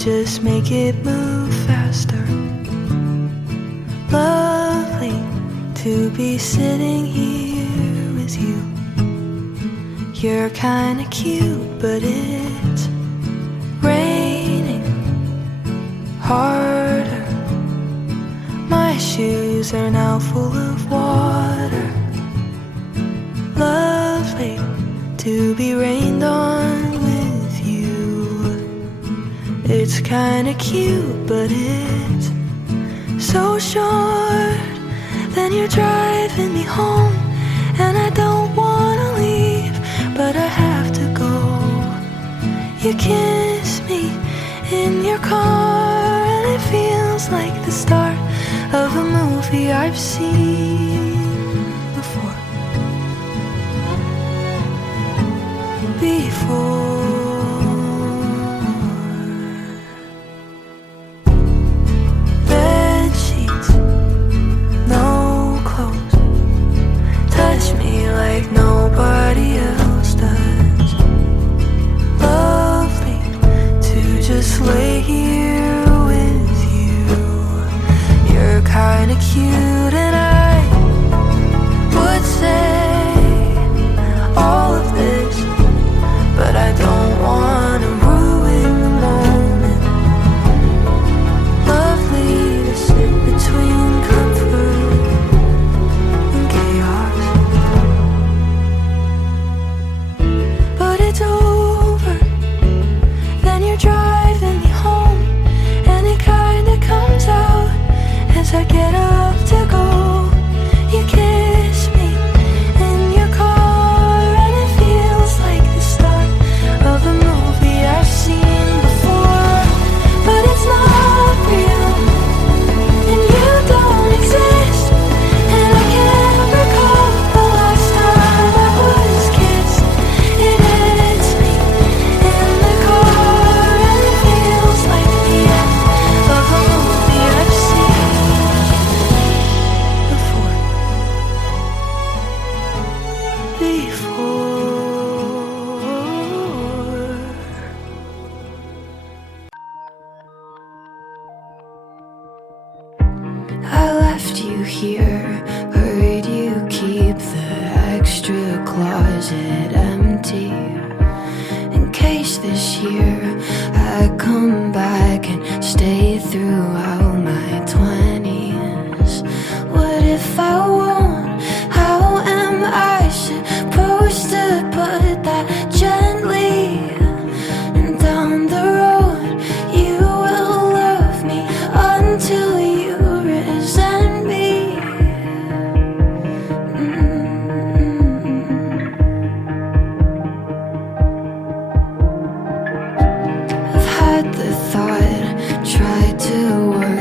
just make it move faster. Lovely to be sitting here with you. You're kinda cute, but it's raining harder. My shoes are now full of water. Lovely to be rained on with you. It's kinda cute, but it's so short. Then you're driving me home, and I don't wanna leave, but I have to go. You kiss me in your car, and it feels like the start of a movie I've seen before. Bed sheets, no clothes, touch me like nobody else does. Lovely to just lay here with you. You're kinda cute, and I would say all of this, but I don't wanna ruin the moment. Lovely to sit between comfort and chaos. But it's over, then you're driving me home, and it kinda comes out as I get up to go. You kiss me in your car, and it feels like the start of a movie I've seen before. But it's not real, and you don't exist, and I can't recall the last time I was kissed. It hits me in the car, and it feels like the end of a movie I've seen before. I left you here, heard you keep the extra closet empty, in case this year I come back and stay throughout my 20s. What if I won't? How am I supposed to put that gently? And down the road you will love me until you resent me. I've had the thought, tried to work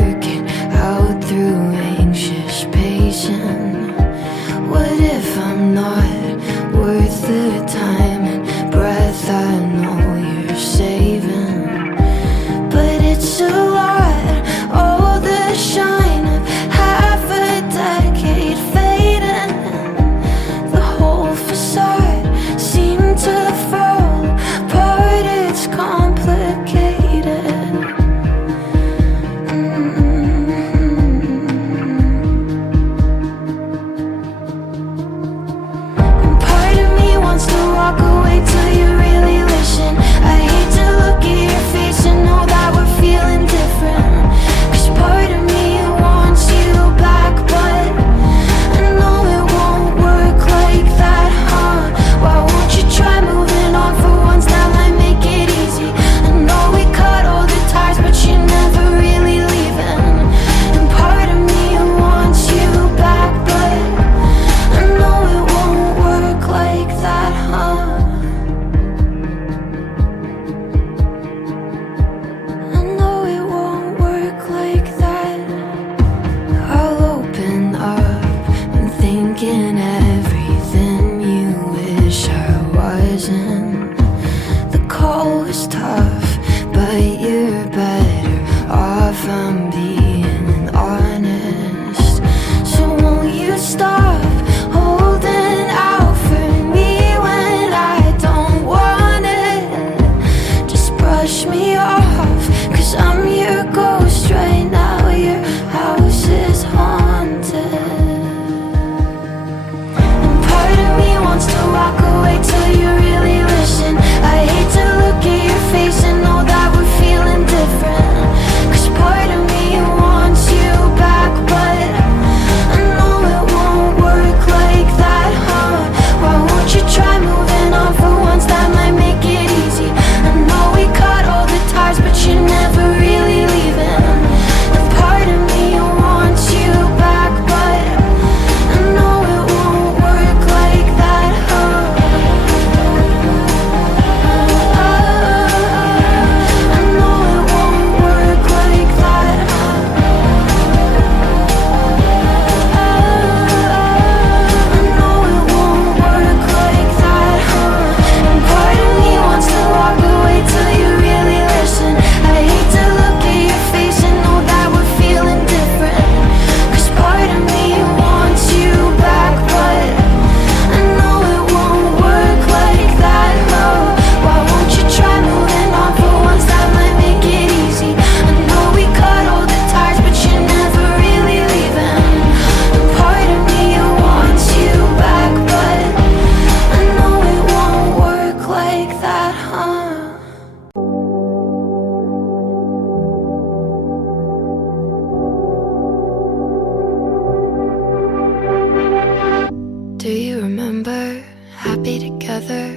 other,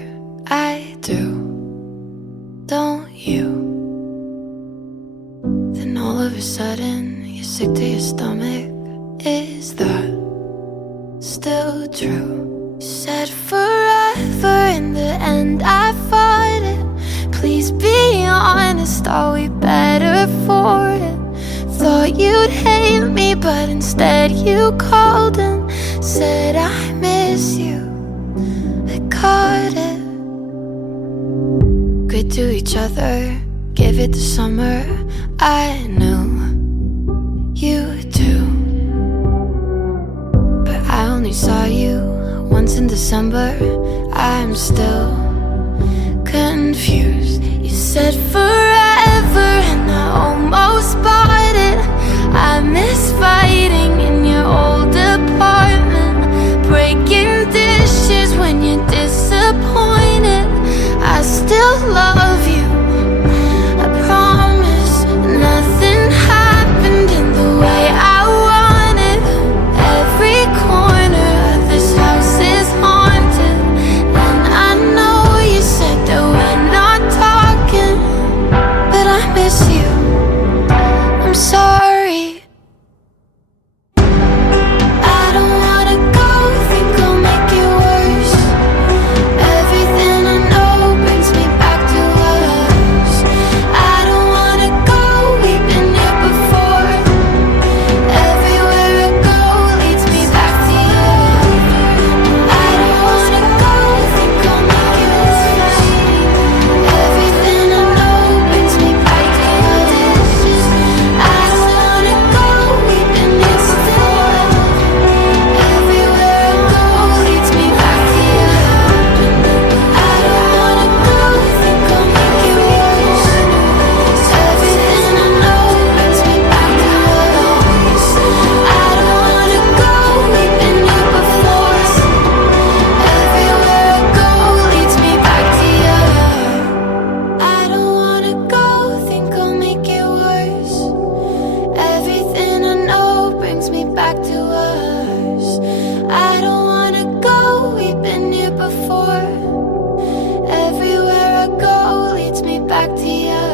I do, don't you? Then all of a sudden, you're sick to your stomach. Is that still true? You said forever, in the end I fought it. Please be honest, are we better for it? Thought you'd hate me, but instead you called and said I miss you. I caught it. Good to each other, give it the summer. I knew you too, but I only saw you once in December. I'm still confused. You said forever and I almost bought it. I miss fighting in your old apartment, breaking dishes when you're disappointed. I still love you, I promise. Nothing happened in the way I wanted. Every corner of this house is haunted, and I know you said that we're not talking, but I miss you. I'm sorry. I don't wanna go, think I'll make it worse. Everything I know brings me back to us. I don't wanna go, we've been here before. Everywhere I go leads me back to you. I don't wanna go, think I'll make it worse. Everything I know brings me back to us. I don't wanna go, we've been here before. Everywhere I go leads me back to you. I don't wanna go, think I'll make it worse. Everything I know brings me back to us. I don't wanna go, we've been here before. Everywhere I go leads me back to you. I don't wanna go, think I'll make it worse. Everything I know brings me back to us. I don't wanna go, we've been here before. Everywhere I go leads me back to you.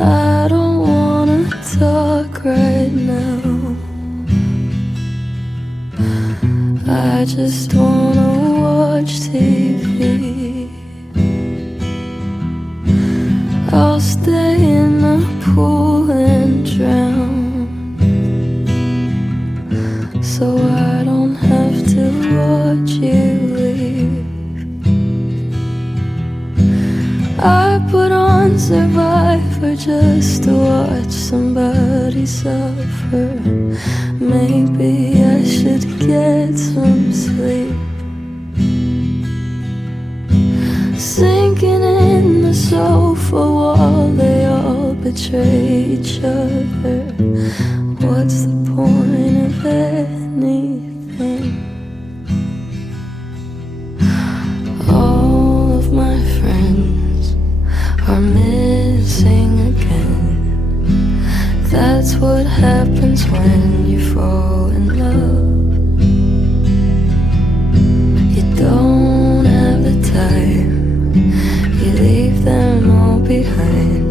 I don't wanna talk right now. I just wanna watch TV. I'll stay in the pool and drown, so I don't have to watch you leave. I put on Survivor just to watch somebody suffer. Maybe I should get some sleep. Sinking in the sofa wall, they all betray each other. What's the point of anything? All of my friends are missing again. That's what happens when you fall in love. You don't have the time, you leave them all behind.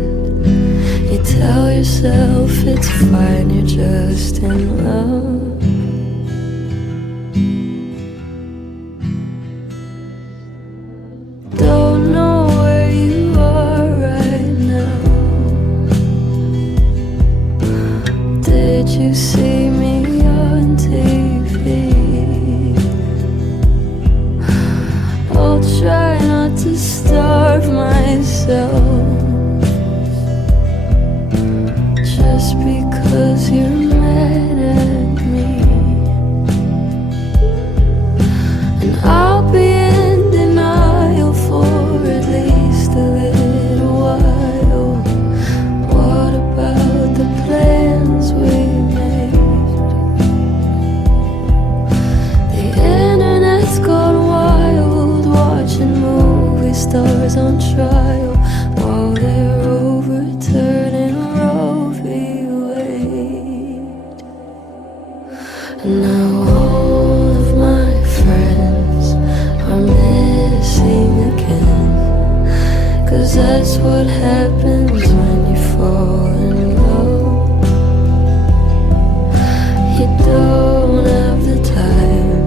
You tell yourself it's fine, you're just in love. Don't know where you are right now. Did you see me on Now all of my friends are missing again, 'cause that's what happens when you fall in love. You don't have the time,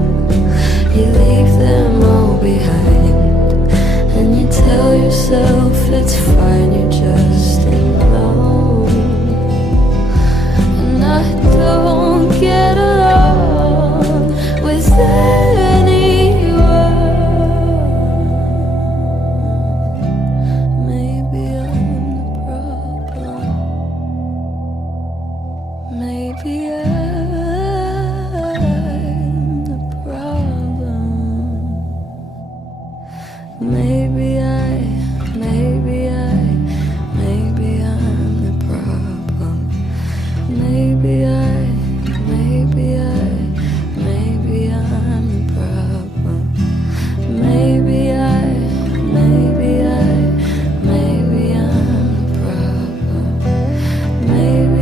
you leave them all behind, and you tell yourself it's fine, you're just in love. And I don't get along with anyone. Maybe I'm the problem. Maybe I'm the problem. Maybe I'm the problem. Maybe I'm the problem. Maybe I'm the problem. Maybe I'm the problem. Maybe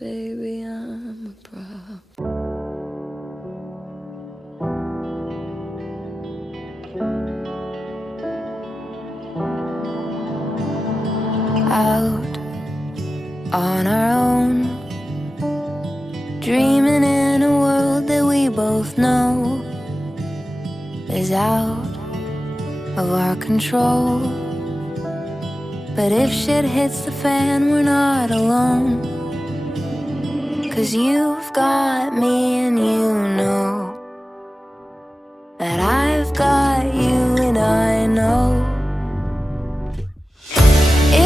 baby, I'm a problem. Out on our own, dreaming in a world that we both know is out of our control. But if shit hits the fan, we're not alone, 'cause you've got me and you know that I've got you, and I know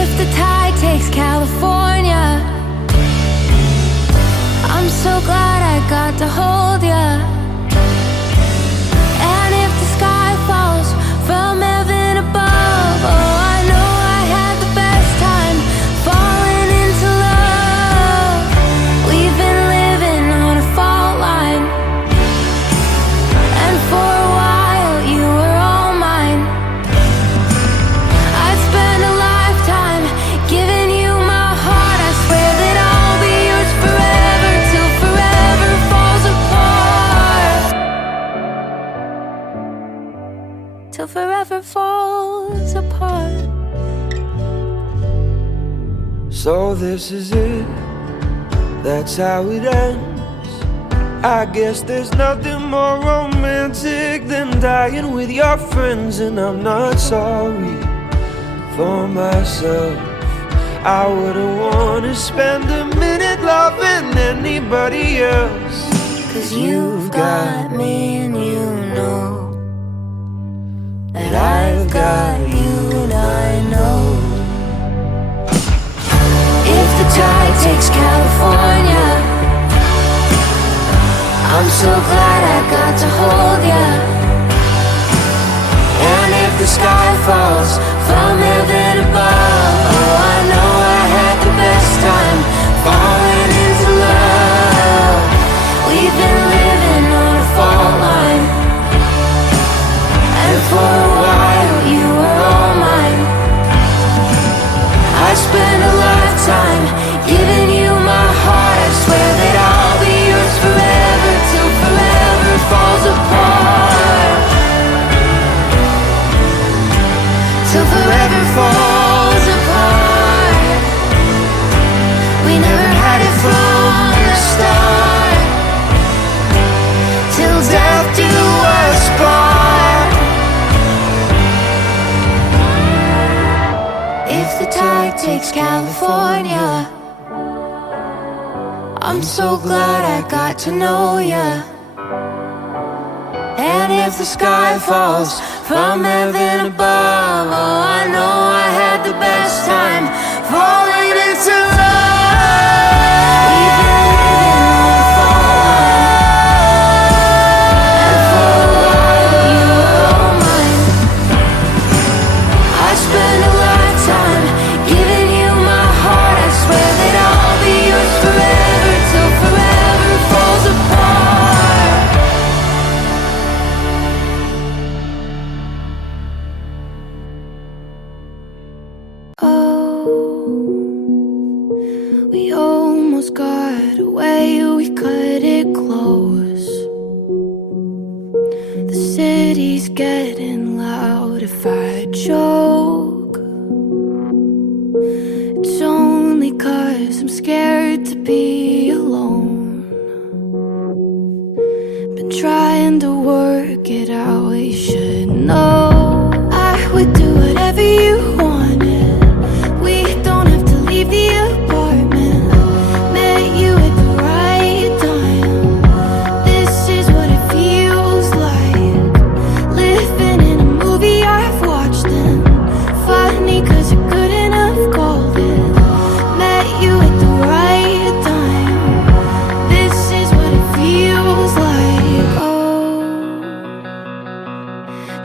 if the tide takes California, I'm so glad I got to hold ya. And if the sky falls from heaven above, oh, I know I had the best time falling into love. We've been living on a fault line, and for a while you were all mine. I'd spend a lifetime giving you my heart. I swear that I'll be yours forever, till forever falls apart. Till forever falls apart. So this is it, that's how it ends. I guess there's nothing more romantic than dying with your friends. And I'm not sorry for myself. I wouldn't wanna spend a minute loving anybody else, 'Cause you've got me and you know that I've got you, and I know if the tide takes California, I'm so glad I got to hold ya. And if the sky falls from heaven above, oh, I know I had the best time falling into love. We've been living on a fault line, and for a while you were all mine. I spent a lifetime giving you my heart. I swear that I'll be yours forever, till forever falls apart. Till forever falls likes California. I'm so glad I got to know ya. And if the sky falls from heaven above, oh, I know I had the best time falling into love. We've been living on the phone, and for a while you were all mine. I spent a lifetime giving you my heart. I swear that I'll be yours forever, till forever falls apart. Oh, we almost got away, we cut it close. The city's getting loud. If I choke, it's only 'cause I'm scared to be alone. Been trying to work it out. You should know I would do whatever you wanted. We don't have to leave the apartment. Met you at the right time. This is what it feels like, living in a movie I've watched. And funny 'cause I couldn't have called it. Met you at the right time. This is what it feels like. Oh,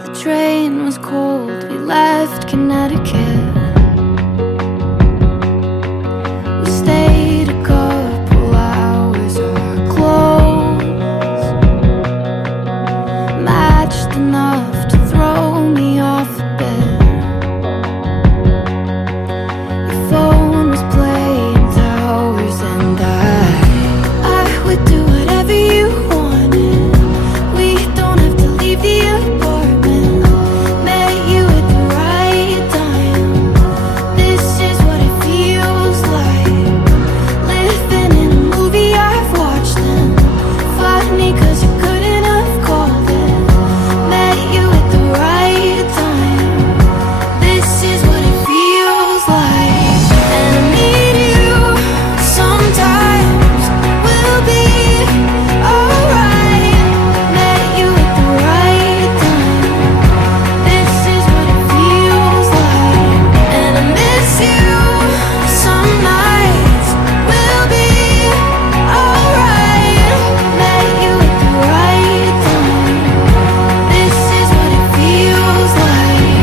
the train was cold. We left Connecticut. We stayed a couple hours. Our clothes matched enough to throw me off a bit. Your phone was playing towers, and I would do whatever you wanted. We don't have to leave the apartment. Met you at the right time. This is what it feels like, living in a movie I've watched. And funny 'cause I couldn't have called it. Met you at the right time. This is what it feels like. And I need you sometimes. We'll be alright. Met you at the right time. This is what it feels like. And I miss you some nights. We'll be alright. Met you at the right time. This is what it feels like.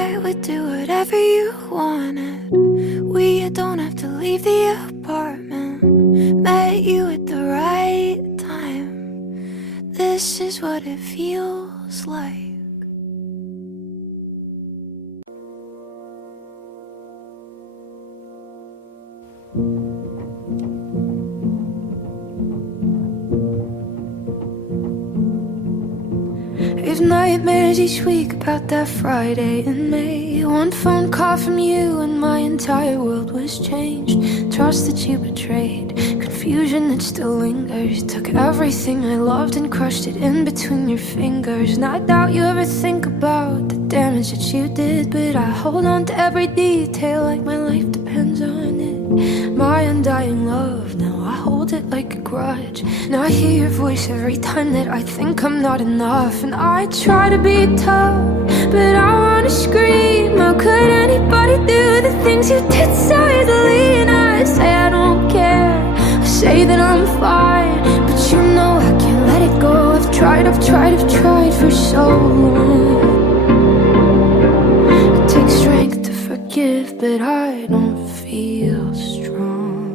I would do whatever you wanted. We don't have to leave the apartment. Met you at the right time. This is what it feels like. We've nightmares each week about that Friday in May. One phone call from you and my entire world was changed. Trust that you betrayed, confusion that still lingers. Took everything I loved and crushed it in between your fingers. And I doubt you ever think about the damage that you did, but I hold on to every detail like my life depends on it. My undying love, now I hold it like a grudge. Now I hear your voice every time that I think I'm not enough. And I try to be tough, but I wanna scream. How could anybody do the things you did so easily? And I say I don't care, I say that I'm fine, but you know I can't let it go. I've tried for so long. It takes strength to forgive, but I don't feel strong.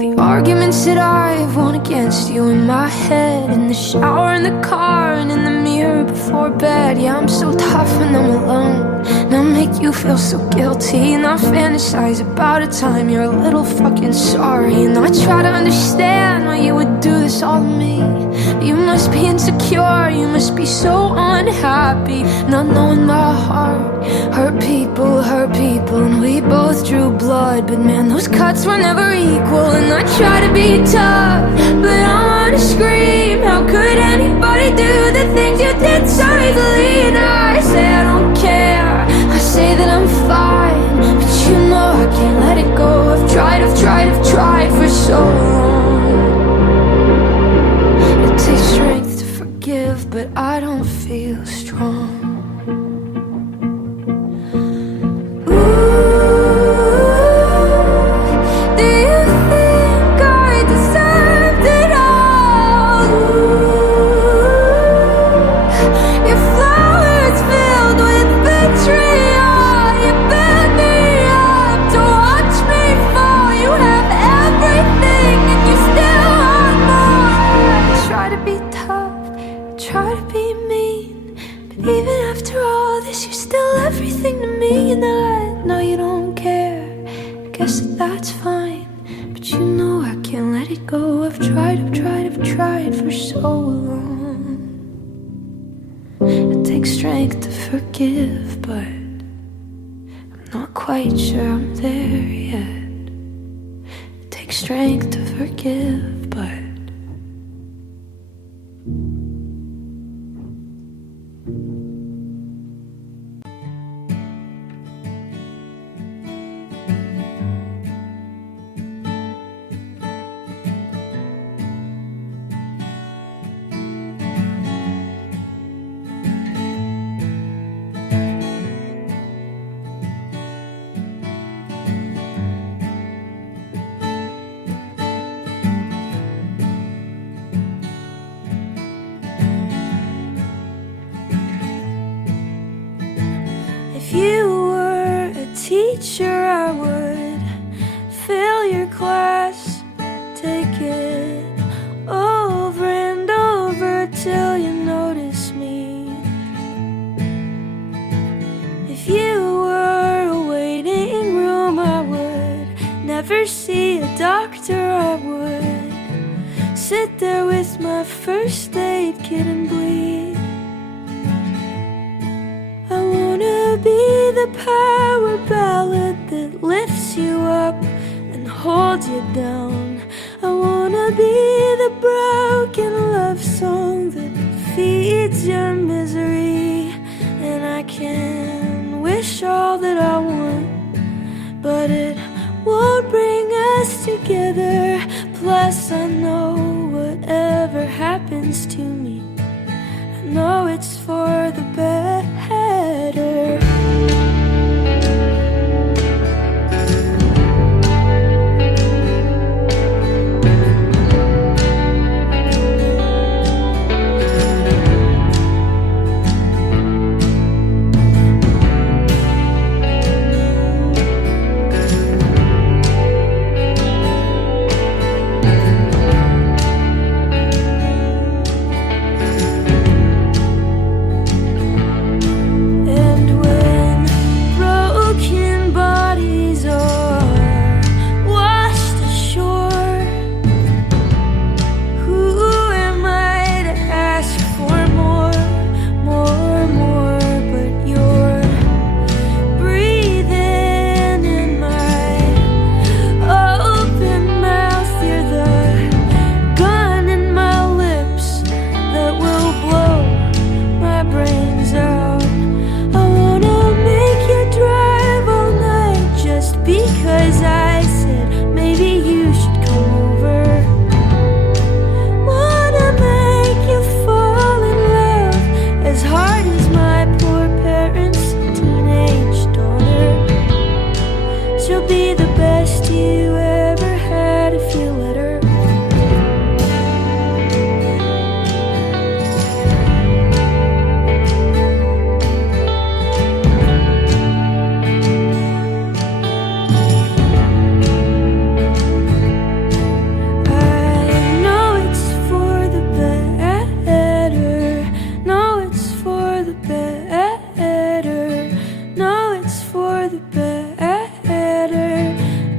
The arguments that I've won against you in my head, in the shower, in the car, and in the mirror before bed. Yeah, I'm so tough when I'm alone, and I make you feel so guilty. And I fantasize about a time you're a little fucking sorry. And I try to understand why you would do this all to me. You must be insecure, you must be so unhappy, not knowing my heart hurt people, and we both drew blood. But man, those cuts were never equal. And I try to be tough, but I wanna scream. How could anybody do the things you did so easily? And I say I don't care, I say that I'm fine, but you know I can't let it go. I've tried for so long. It takes strength to forgive, but I don't feel strong. That's fine, but you know I can't let it go. I've tried for so long. It takes strength to forgive, but I'm not quite sure I'm there yet. It takes strength to forgive, but if you were a teacher, I would fill your class, take it over and over till you notice me. If you were a waiting room, I would never see a doctor. I would sit there with my first aid kit and bleed. Be the power ballad that lifts you up and holds you down. I wanna be the broken love song that feeds your misery. And I can wish all that I want, but it won't bring us together. Plus I know whatever happens to me, I know it's for the better.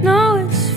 No, it's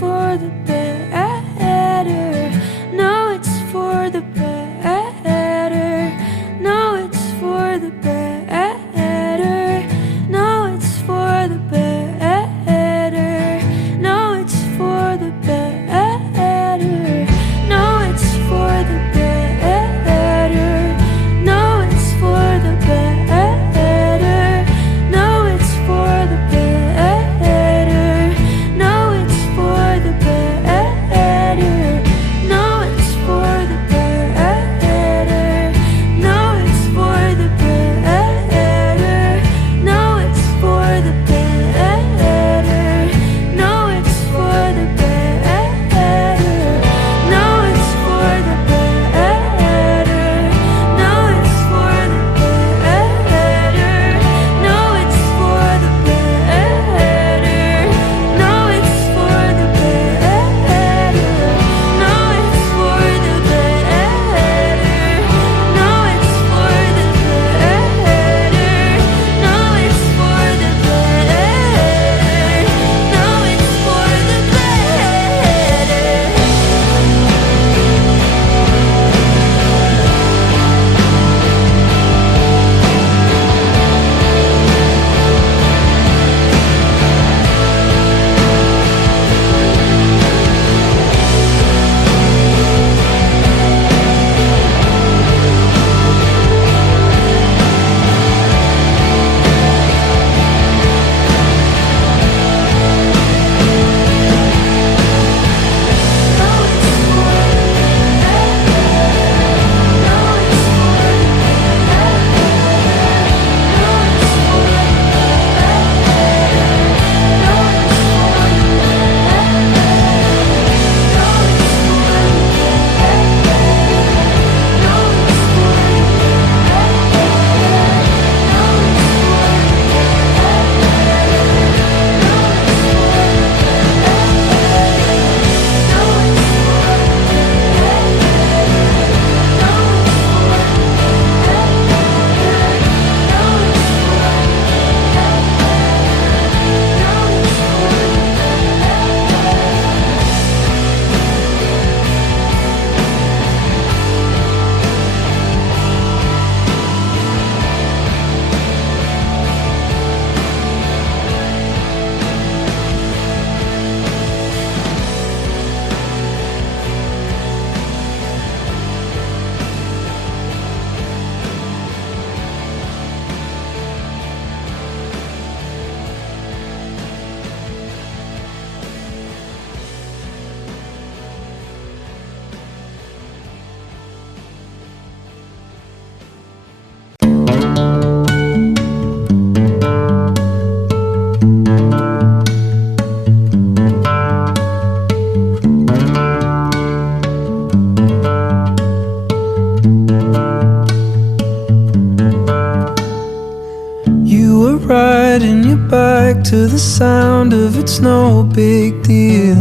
to the sound of it's no big deal.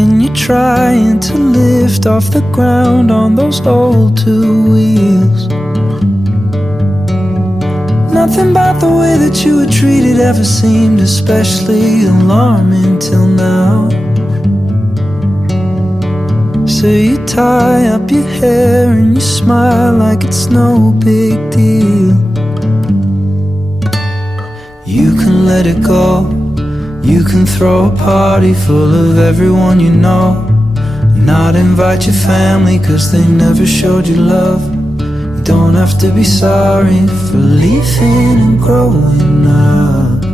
And you're trying to lift off the ground on those old two wheels. Nothing about the way that you were treated ever seemed especially alarming till now. So you tie up your hair and you smile like it's no big deal. You can let it go. You can throw a party full of everyone you know, and not invite your family cause they never showed you love. You don't have to be sorry for leaving and growing up.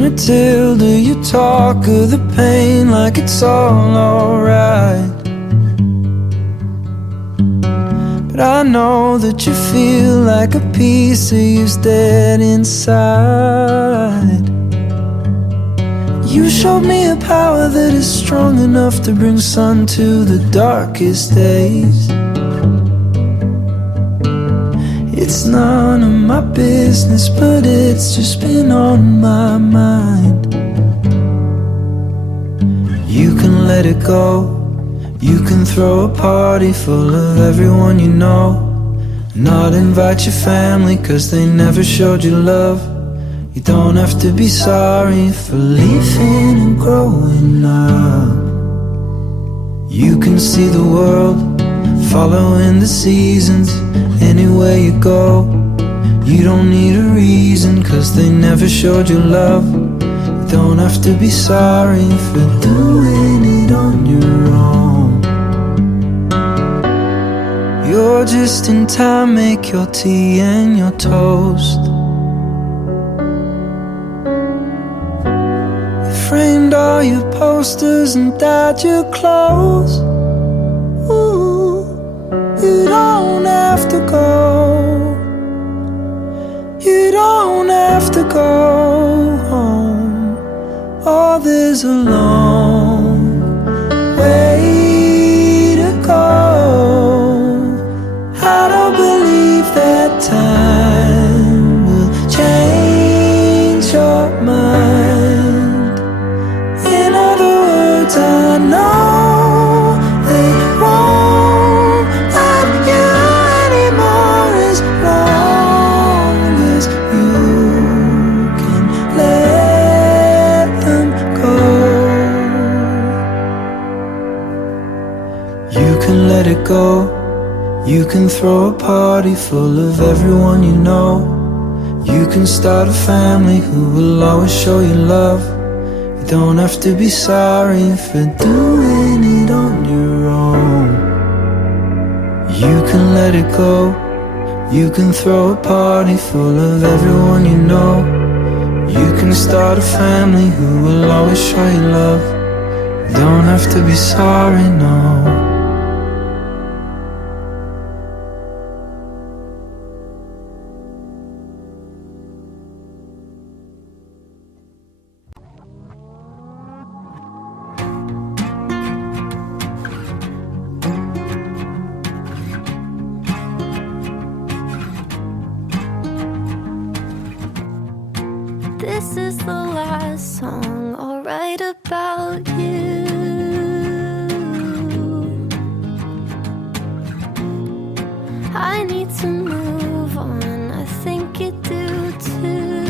Matilda, you talk of the pain like it's all alright. But I know that you feel like a piece of you's dead inside. You showed me a power that is strong enough to bring sun to the darkest days. It's none of my business, but it's just been on my mind. You can let it go. You can throw a party full of everyone you know, not invite your family cause they never showed you love. You don't have to be sorry for leaving and growing up. You can see the world, following the seasons, anywhere you go. You don't need a reason cause they never showed you love. You don't have to be sorry for doing it on your own. You're just in time, make your tea and your toast. You framed all your posters and dyed your clothes. Ooh, you don't have to go. You don't have to go home. Oh, there's a long way to go. I don't believe that time will change your mind. In other words, I know they won't love you anymore as long as you can let them go. You can let it go. You can throw a party full of everyone you know. You can start a family who will always show you love. You don't have to be sorry for doing it on your own. You can let it go. You can throw a party full of everyone you know. You can start a family who will always show you love. You don't have to be sorry, no. This is the last song I'll write about you. I need to move on, I think you do too.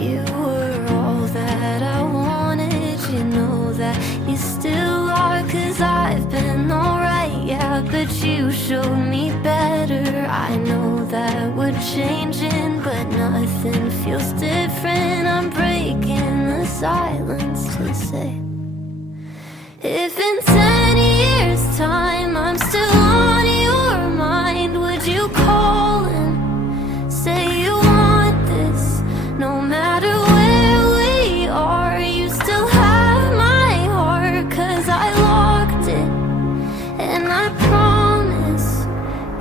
You were all that I wanted, you know that you still are. Cause I've been alright, yeah, but you showed me better. I know that we're changing, but nothing feels different. I'm breaking the silence to say, if in 10 years time I'm still on your mind, would you call and say you want this? No matter where we are, you still have my heart. Cause I locked it, and I promise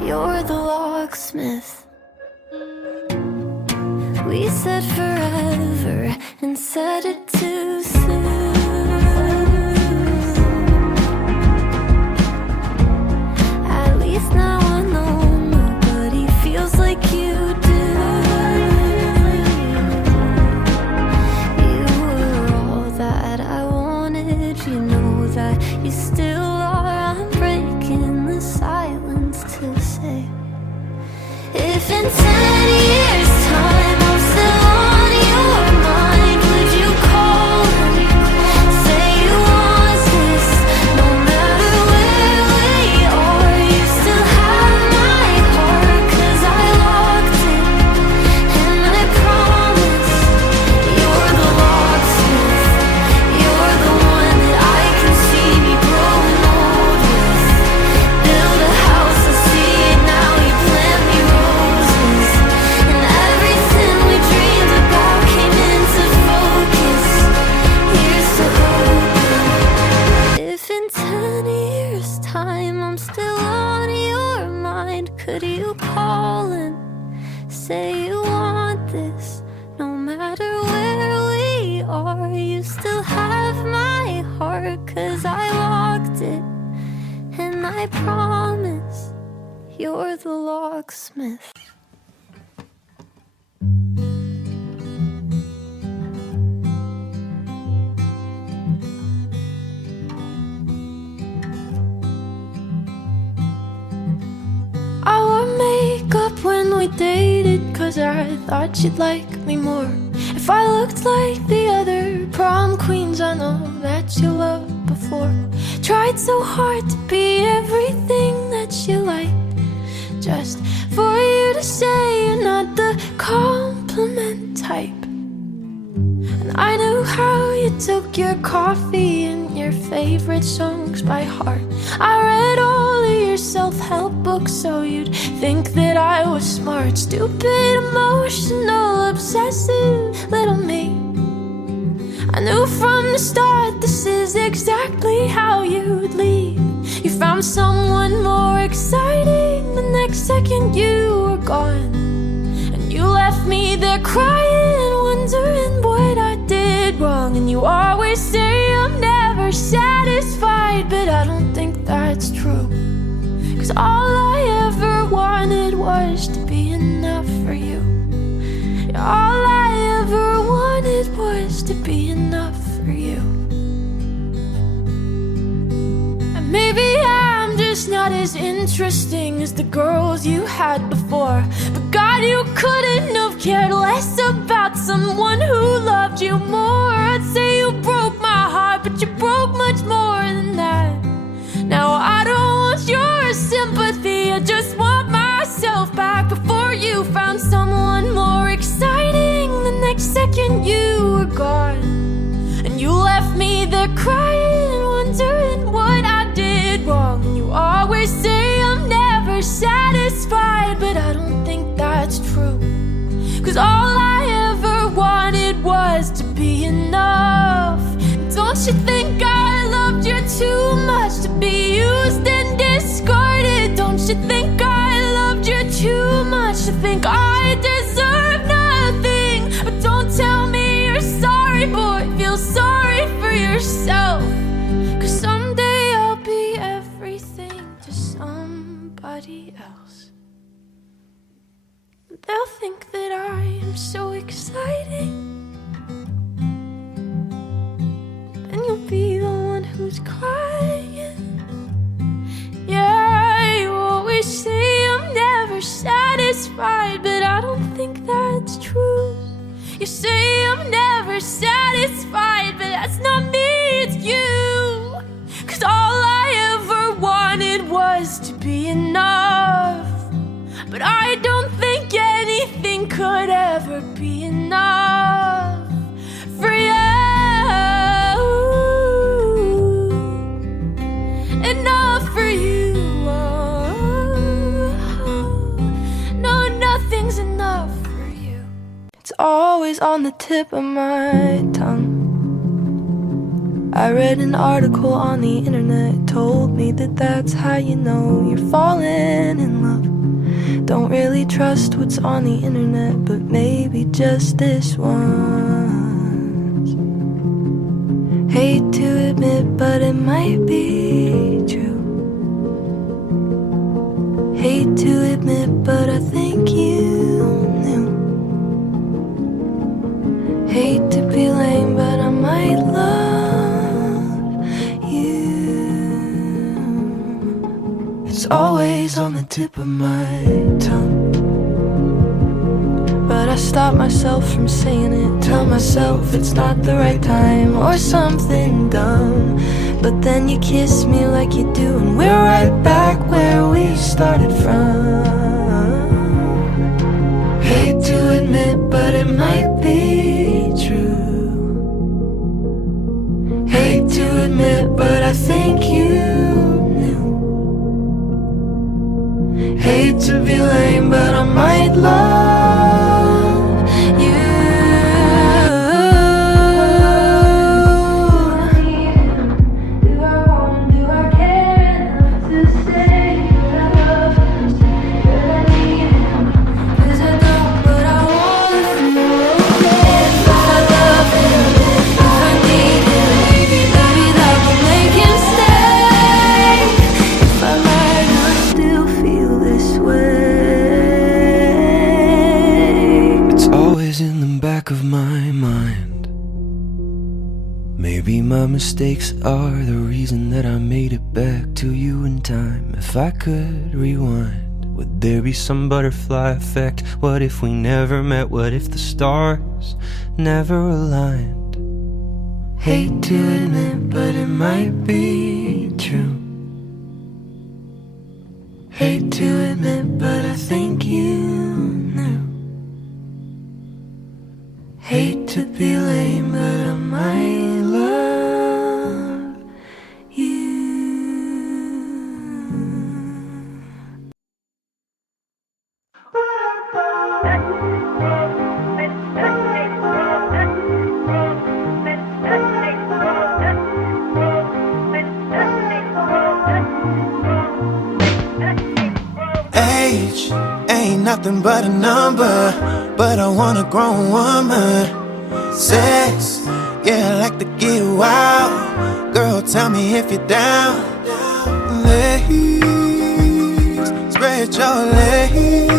you're the locksmith. We said forever and said it too soon. At least now I know nobody feels like you do. You were all that I wanted, you know that you still are. I'm breaking the silence to say, if in 10 years time I'm still on your mind, would you call and say you want this? No matter where we are, you still have my heart, 'cause I locked it, and I promise you're the locksmith. You're the one that I can see me growing old with. Build a house and see it now, you plant me roses, and everything we dreamed about came into focus. Here's to hoping, if in 10 years time I'm still on your mind, could you call and say you want this? No matter where we are, you still have my heart, 'cause I locked it, and I promise you're the locksmith. I wore makeup when we dated, 'cause I thought you'd like me more. If I looked like the other prom queens I know that you loved before. Tried so hard to be everything that you liked, just for you to say you're not the compliment type. And I knew how you took your coffee and your favorite songs by heart. I read all of your self-help books so you'd think that I was smart. Stupid, emotional, obsessive little me. I knew from the start this is exactly how you'd leave. You found someone more exciting the next second you were gone. And you left me there crying, wondering what I did wrong. And you always say I'm never satisfied, but I don't think that's true. 'Cause all I ever wanted was to be enough for you. All I ever wanted was to be enough for you. And maybe I'm just not as interesting as the girls you had before, but God, you couldn't have cared less about someone who loved you more. I'd say you broke my heart, but you broke much more than that. Now I don't want your sympathy, I just want myself back. Before you found someone more exciting, the next second you were gone. And you left me there crying, wondering what I did wrong. And you always say I'm never satisfied, but I don't think that's true. 'Cause all I ever wanted was to be enough. Don't you think I loved you too much to be used and discarded? Don't you think I loved you too much to think I deserve nothing? But don't tell me you're sorry, boy, feel sorry for yourself. 'Cause someday I'll be everything to somebody else. They'll think that I am so exciting, and you'll be the one who's crying. Yeah, you always say I'm never satisfied, but I don't think that's true. You say I'm never satisfied, but that's not me, it's you. 'Cause all I ever wanted was to be enough, but I don't think anything could ever be enough for you. Enough for you. No, nothing's enough for you. It's always on the tip of my tongue. I read an article on the internet, told me that that's how you know you're falling in love. Don't really trust what's on the internet, but maybe just this once. Hate to admit, but it might be true. Hate to admit, but I think you knew. Hate to be lame, but I might love you. It's always on the tip of my tongue, but I stop myself from saying it. Tell myself it's not the right time or something dumb. But then you kiss me like you do, and we're right back where we started from. Hate to admit, but it might be true. Hate to admit, but I think you knew. Hate to be lame, but I might love you. Do I want, do I care enough to say that I love him, that I need him? 'Cause I don't, but I wanna feel okay. If I love him, if I need him, maybe that will make him stay. If I lie, do I still feel this way? It's always in the back of my mind. Maybe my mistakes are the reason that I made it back to you in time. If I could rewind, would there be some butterfly effect? What if we never met? What if the stars never aligned? Hate to admit, but it might be true. Hate to admit, but I think you knew. Hate to be lame, but I might love you. Age ain't nothing but a number, but I want a grown woman. Sex, yeah, I like to get wild. Girl, tell me if you're down. Legs, spread your legs.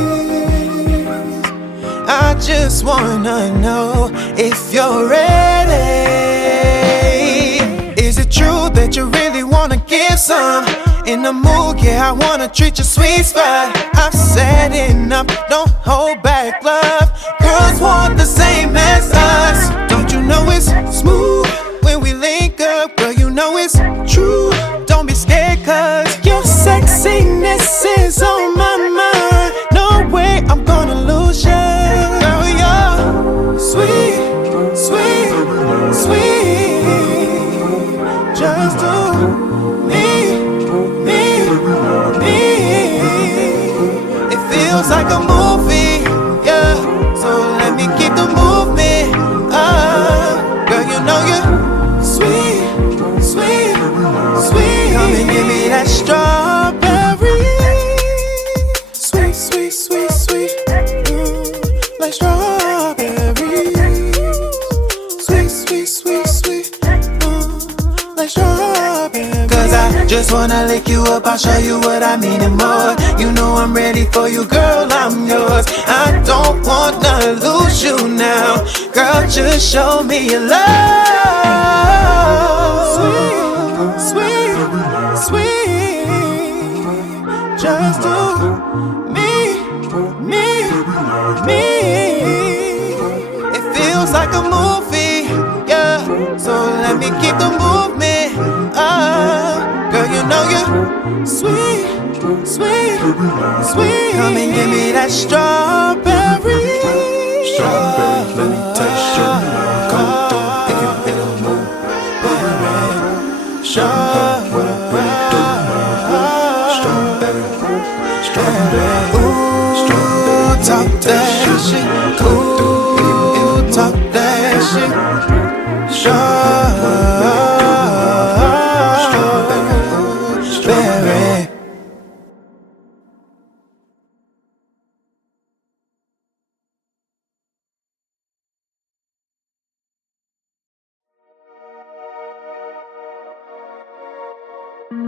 I just wanna know if you're ready. Is it true that you really wanna give some? In the mood, yeah, I wanna treat you sweet spot. I'm setting up, don't hold back, love. Girls want the same as us. Don't you know it's smooth when we link up? Girl, you know it's true. Don't be scared, cause your sexiness is on my mind. No way I'm gonna lose you. Girl, you're sweet, sweet, sweet. Just do me. It feels like a movie, yeah. So let me keep the movement up. Girl, you know you're sweet, sweet, sweet. Come and give me that strawberry. Sweet, sweet, sweet, sweet. Like strawberries. Sweet, sweet, sweet, sweet. Like strawberries. Cause I just wanna lick you up, I'll show you what I mean and more. You know I'm ready for you, girl, I'm yours. I don't wanna lose you now. Girl, just show me your love. Sweet, sweet, sweet. Just do me, me, me. It feels like a movie, yeah. So let me keep the movement up. Girl, you know you're sweet, sweet, sweet. Come and give me that strawberry. Strawberry, let me taste your love. Come through if you in the mood. Strawberry, what I really do, strawberry, strawberry, Ooh, talk that shit. Ooh, talk that shit. Strawberry. Babe,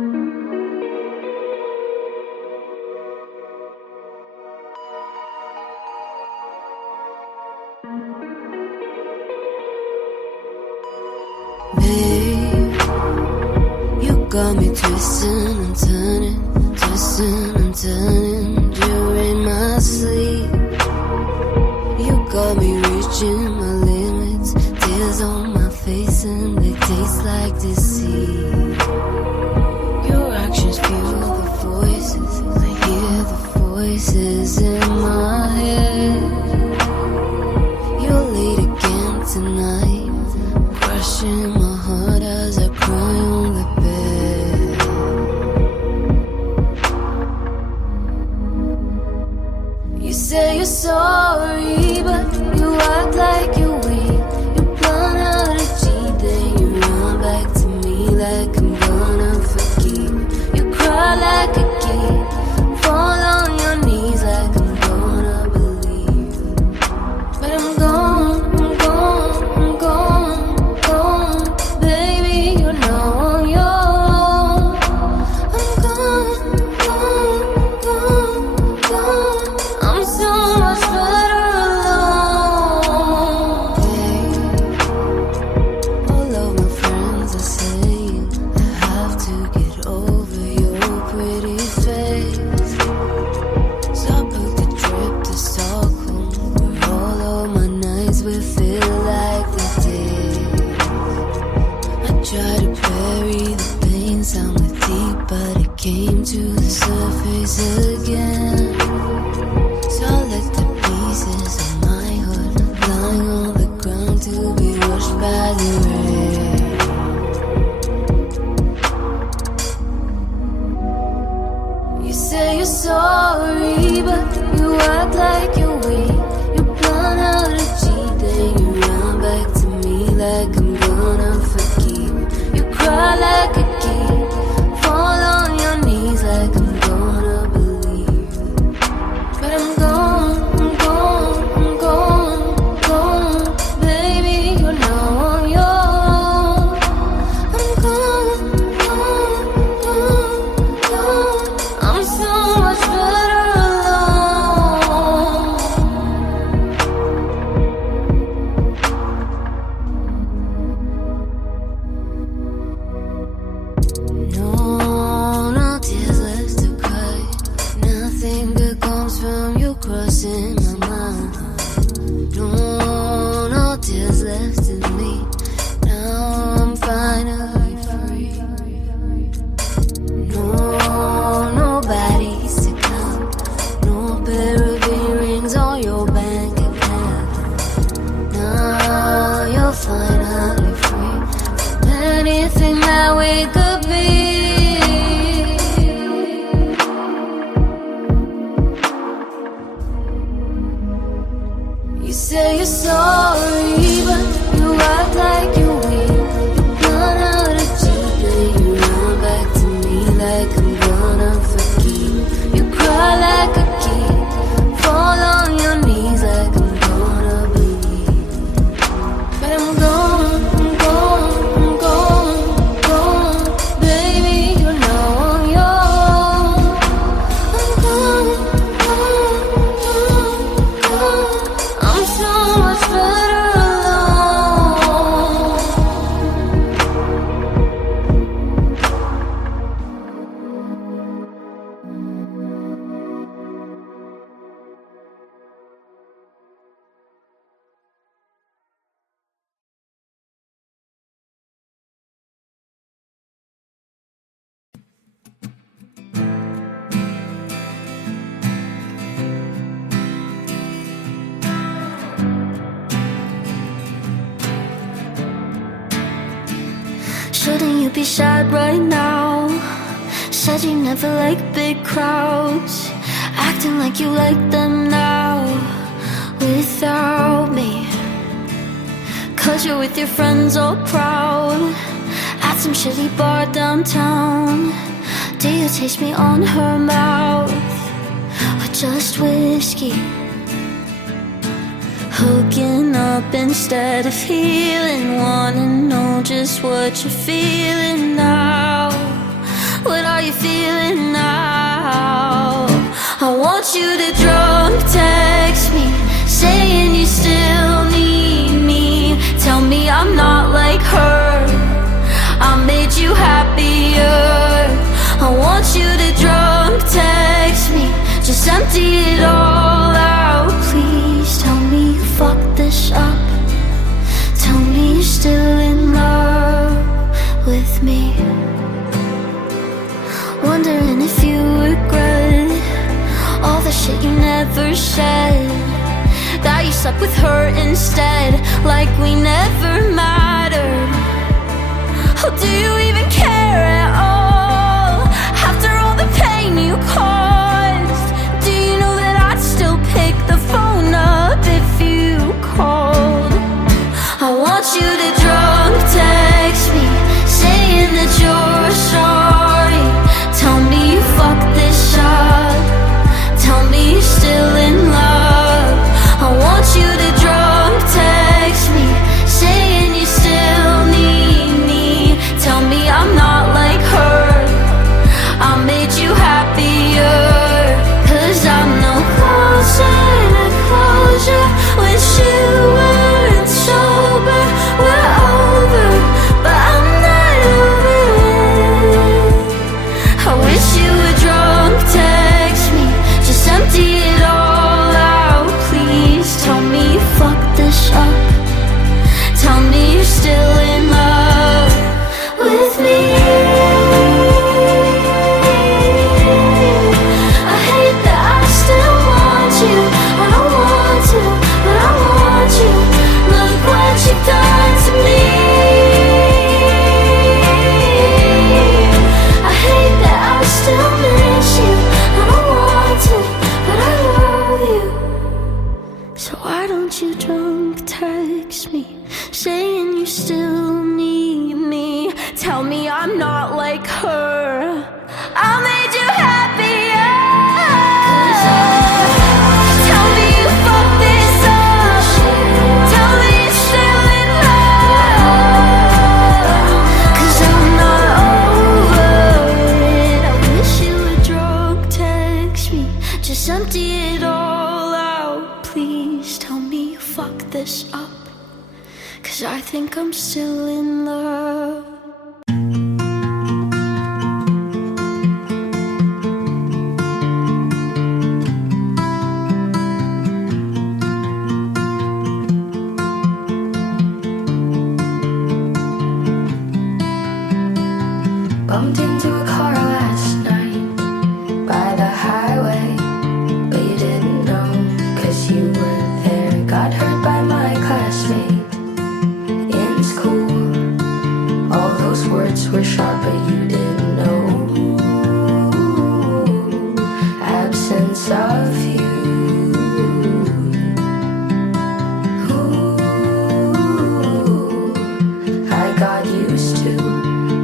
you got me twisting and turning, during my sleep. You got me reaching my limits, tears on my face and they taste like deceit. Your actions fuel the voices, I hear the voices in my head. You're late again tonight, crushing my heart as I cry on the bed. You say you're sorry, but you act like you're weak. You plan out a cheat, then you run back to me like I'm gonna forgive. You cry like a kid, fall on your knees like I'm gonna believe. But I'm gone, baby, you're now on your own. I'm gone, I'm so much better alone. All of my friends are saying I have to get over your pretty face. So I booked a trip to Stockholm, where all of my nights will feel like the day. I tried to bury the pain, sound was deep, but it came to the surface again. So I let the pieces of my heart lying on the ground to be washed by the rain. You say you're sorry, but you act like you're weak. You plan out a cheat, then you run back to me like I'm gonna forgive. You cry like a kid, fall on your knees like I'm gonna believe. But I'm gone, baby, you're now on your own. I'm gone, I'm so much better alone. No tears left to cry. Nothing good comes from you crossing my mind. No tears left in me. Now I'm finally free. Nobody's to come. No pair of earrings on your bank account. Now you're finally free from anything that we could be. You say you're sorry, but you act like you're weak. You plan out a cheat, then you run back to me like I'm gonna forgive. You cry like a kid, fall on your knees like I'm gonna believe. But I'm gone, baby, you're now on your own. I'm gone, I'm so much better alone. Shouldn't you be sad right now? Said you never like big crowds, acting like you like them now without me. Cause you're with your friends all proud at some shitty bar downtown. Do you taste me on her mouth or just whiskey? Hooking up instead of healing, wanna know just what you're feeling now. you to drunk text me, saying you still need me. Tell me I'm not like her, I made you happier. I want you to drunk text me, just empty it all out. Please tell me you fucked this up. Tell me you're still in love with me. Wondering if you regret all the shit you never said, that you slept with her instead, like we never mattered. Oh, do you even care at all? After all the pain you caused, do you know that I'd still pick the phone up if you called? I want you to drunk text me, saying that you're sorry. Tell me you fucked this up. Tell me you're still in love. I want you to drunk text me, saying you still need me. Tell me I'm not like her, I made you happier. Cause I'm no closer to closure with you weren't sober. We're over, but I'm not over it. I wish you would drunk text me, just empty it all out. Please tell me you fucked this up. Tell me you're still in love with me. I hate that I still want you. I don't want to, but I want you. Look what you've done to me. I hate that I still miss you. I don't want to, but I love you. So why don't you drunk text me, saying you still need me? Tell me I'm not like her, I made you happier. Tell me you fucked this up. Tell me you're still in love. Cause I'm not over it. I wish you would drunk text me, just empty it all out. Please tell me you fucked this up. Cause I think I'm still in love. Bumped into a car last night by the highway, but you didn't know, cause you were there. Got hurt by my classmate in school. All those words were sharp, but you didn't know. Absence of you. Ooh, I got used to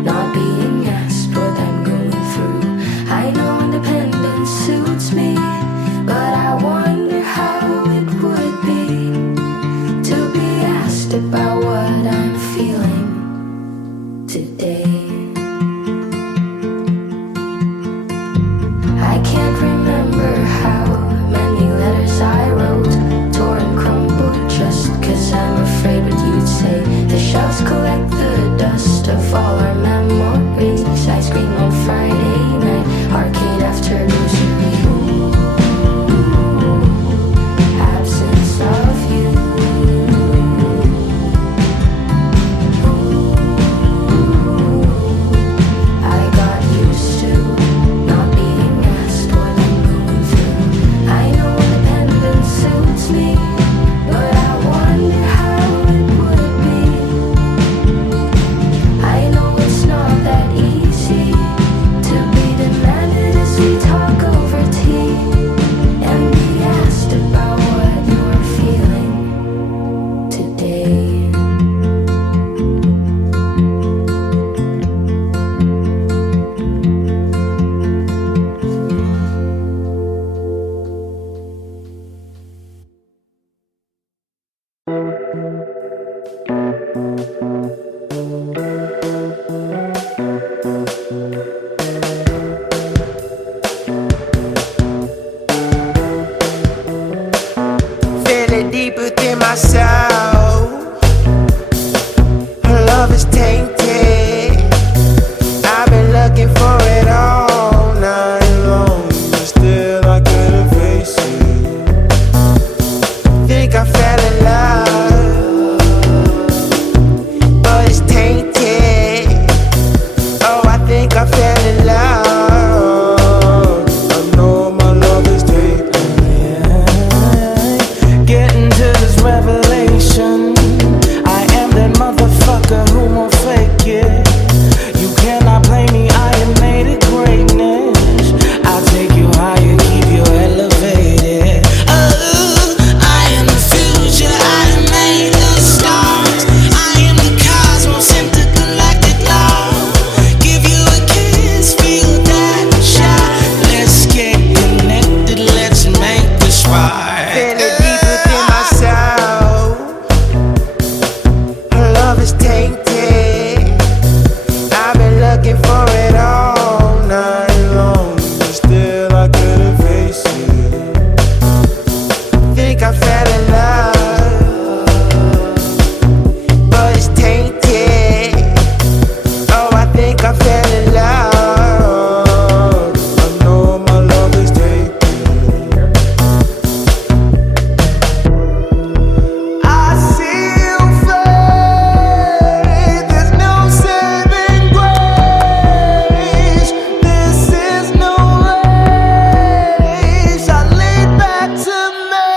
not being asked what I'm going through. I know independence suits me, but I wonder how it would be to be asked about what I'm feeling today. I can't remember how many letters I wrote, tore and crumbled just cause I'm afraid what you'd say. The shelves collect the dust of all our memories. Ice cream on Friday night, arcade after losing you. I fell in love. I know my love is taken. Getting to this revelation, I am that motherfucker who won't fake it. You cannot play me, I am made of greatness. I'll take you higher, keep you elevated. Oh, I am the future, I am made of stars. I am the cosmos, intergalactic law. Give you a kiss, feel that shot. Let's get connected, let's make the spark. Feel it deep within my soul. Her love is tainted. I've been looking for it all night long, but still I couldn't face it. Think I fell in love, but it's tainted. Oh, I think I fell in love. I know my love is taken. I see you fade. There's no saving grace. This is no race. I lead back to me.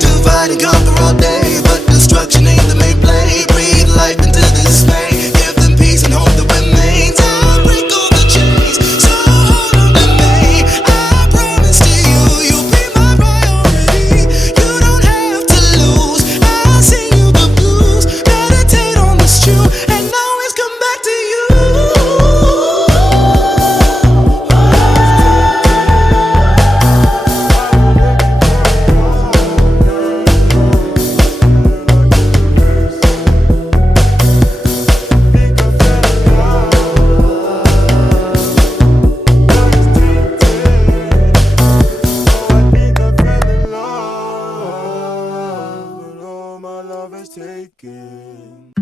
Divide and conquer all day, but destruction ain't the main play. Breathe life into this pain. Give them peace and hope that remains. I'll break all the chains, so hold on to me. I promise to you, you'll be my priority. You don't have to lose. I'll sing you the blues. Meditate on this truth, and always come back to you. Taken.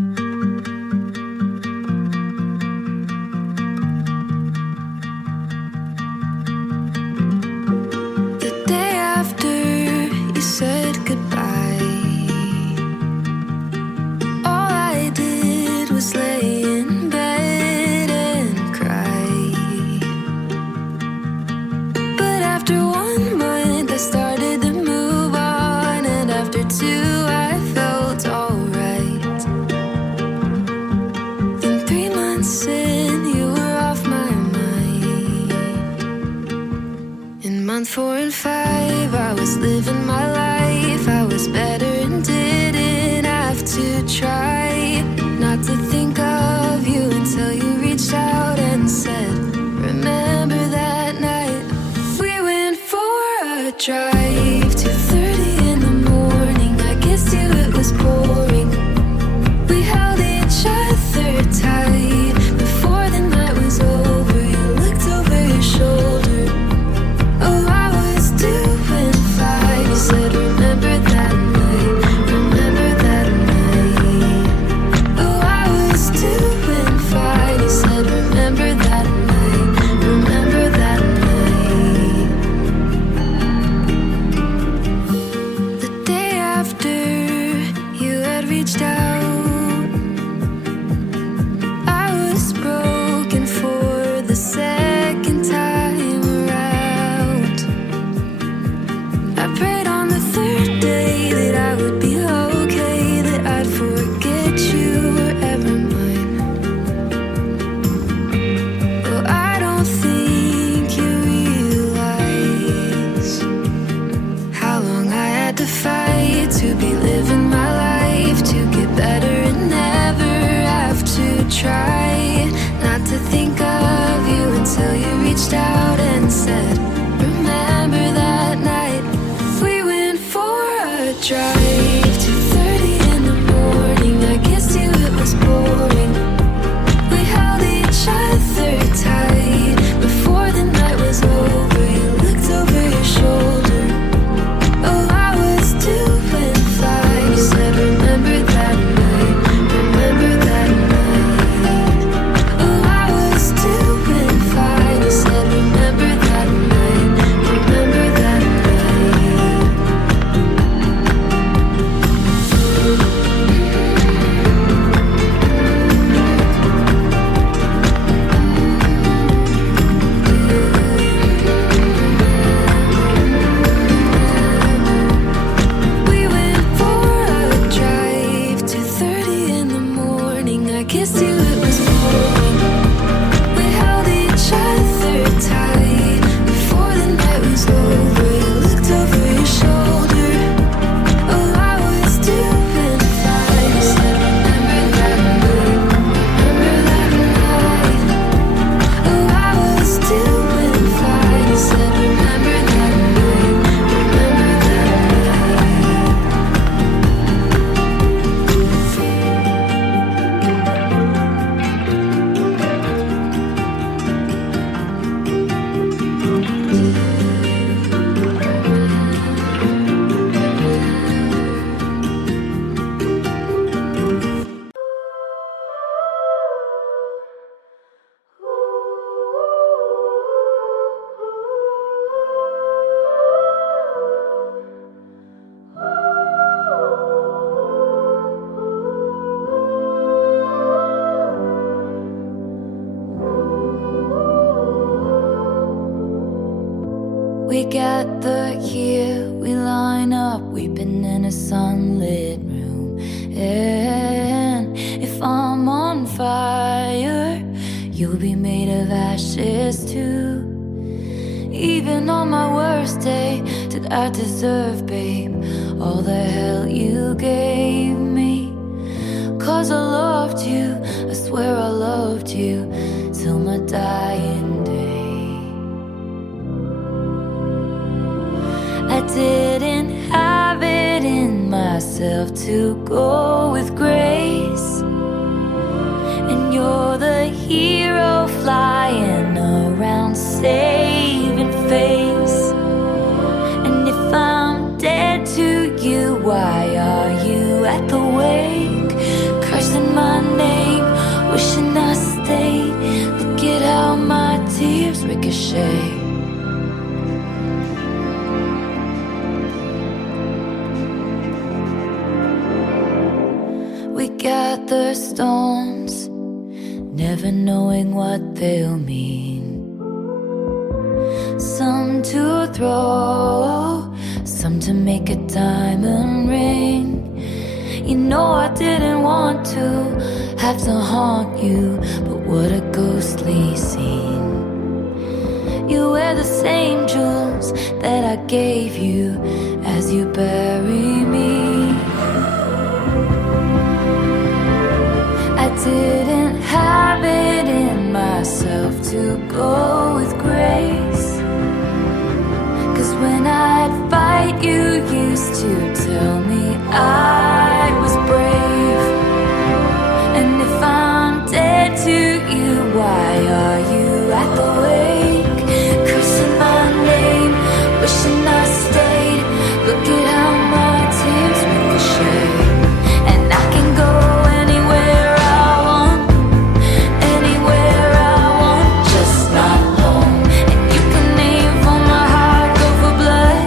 The day after you said goodbye, all I did was lay in bed and cry. But after 1 month I started to move on, and after 2 I felt alright. Then 3 months in, you were off my mind. In month 4 and 5, I was living my life. I was better and didn't have to try not to think of you until you reached out and said, remember that night we went for a drive. 2:30 in the morning, I kissed you, it was pouring. We held each other tight. Before the night was over, you looked over your shoulder. Oh, I was doing fine. You said, remember that night, remember that night. We gather here, we line up, weeping in a sunlit room. And if I'm on fire, you'll be made of ashes too. Even on my worst day, did I deserve, babe, all the hell you gave me? 'Cause I loved you, I swear I loved you, till my dying day. I didn't have it in myself to go with grace, and you're the hero flying around saving face. And if I'm dead to you, why are you at the wake, cursing my name, wishing I stayed? Look at how my tears ricochet. We gather stones, never knowing what they'll mean. Some to throw, some to make a diamond ring. You know I didn't want to have to haunt you, but what a ghostly scene. You wear the same jewels that I gave you as you bury me. I didn't have it in myself to go with grace, 'cause when I'd fight, you used to tell me I was brave. And if I'm dead to you, why are you at the wake, cursing my name, wishing I stayed? Look at how my tears ricochet. And I can go anywhere I want, anywhere I want, just not home. And you can name for my heart, go for blood,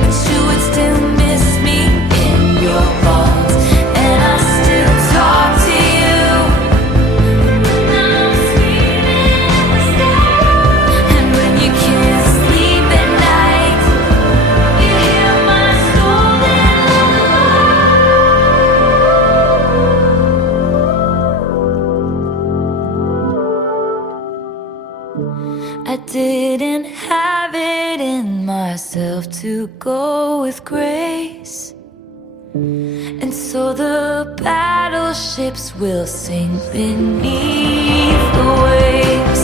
but you would still miss me in your bones. And I still talk to you, I'm screaming at the stars. And when you can't sleep at night, you hear my stolen lullaby. I didn't have it in myself to go with grace, and so the battleships will sink beneath the waves.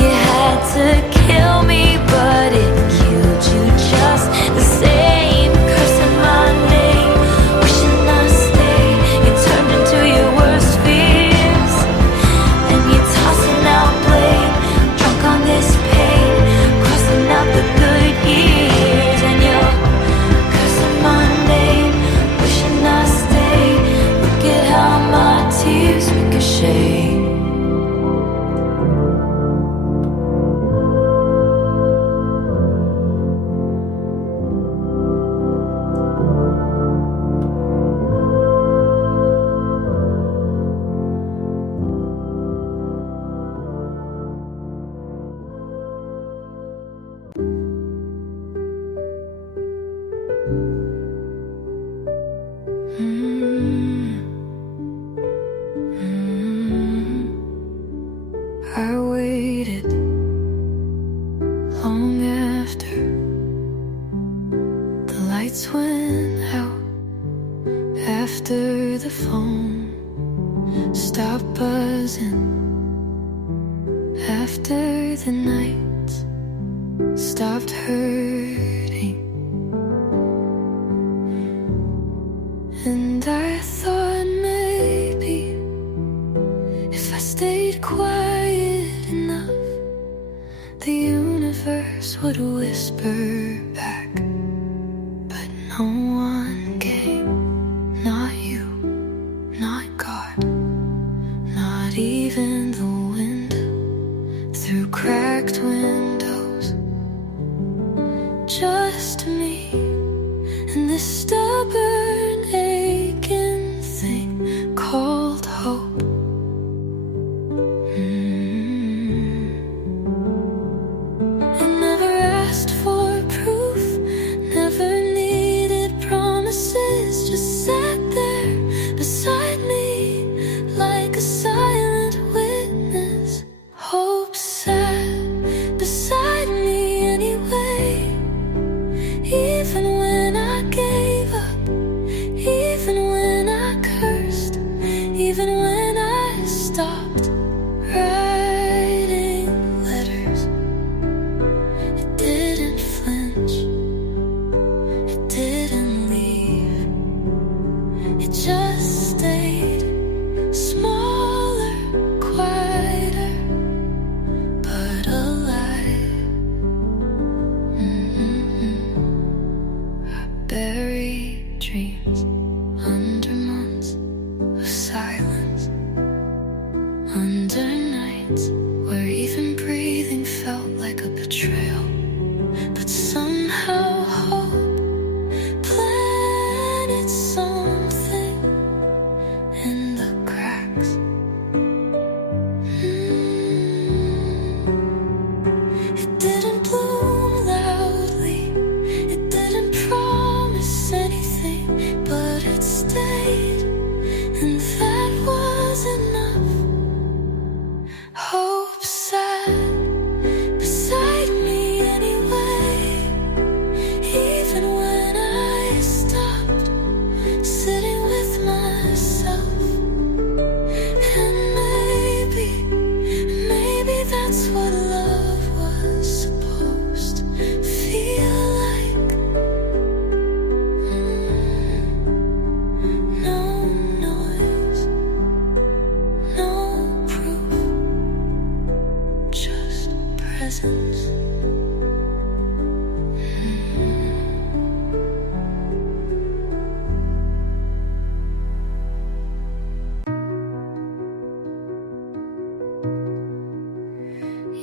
You had to kill me, but it killed you just the same. Cursing my name, wishing I stayed. You turned into your worst fears, and you're tossing out blame, drunk on this pain, crossing out the good years. And you're cursing my name, wishing I stayed. Look at how my tears ricochet. I waited long after the lights went out, after the phone stopped buzzing, after the nights stopped hurting. And I thought maybe if I stayed quiet enough, the universe would whisper back. But no one came, not you, not God, not even the wind through cracked windows. Just me and this stubborn aching thing called hope. I never asked even breathing felt like a betrayal. But somehow hope planted something in the cracks. It didn't bloom loudly, it didn't promise anything, but it stayed, and that was enough. Hope sat beside me anyway, even when I stopped sitting with myself. And maybe that's what love was supposed to feel like. No noise, no proof, just presence.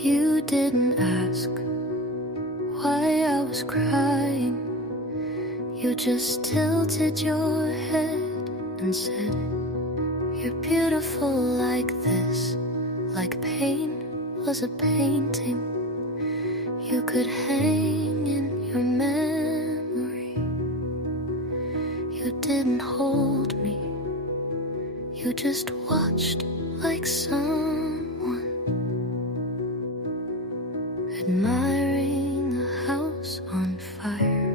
You didn't ask why I was crying. You just tilted your head and said, "You're beautiful like this," like pain was a painting you could hang in your memory. You didn't hold me, you just watched like someone admiring a house on fire.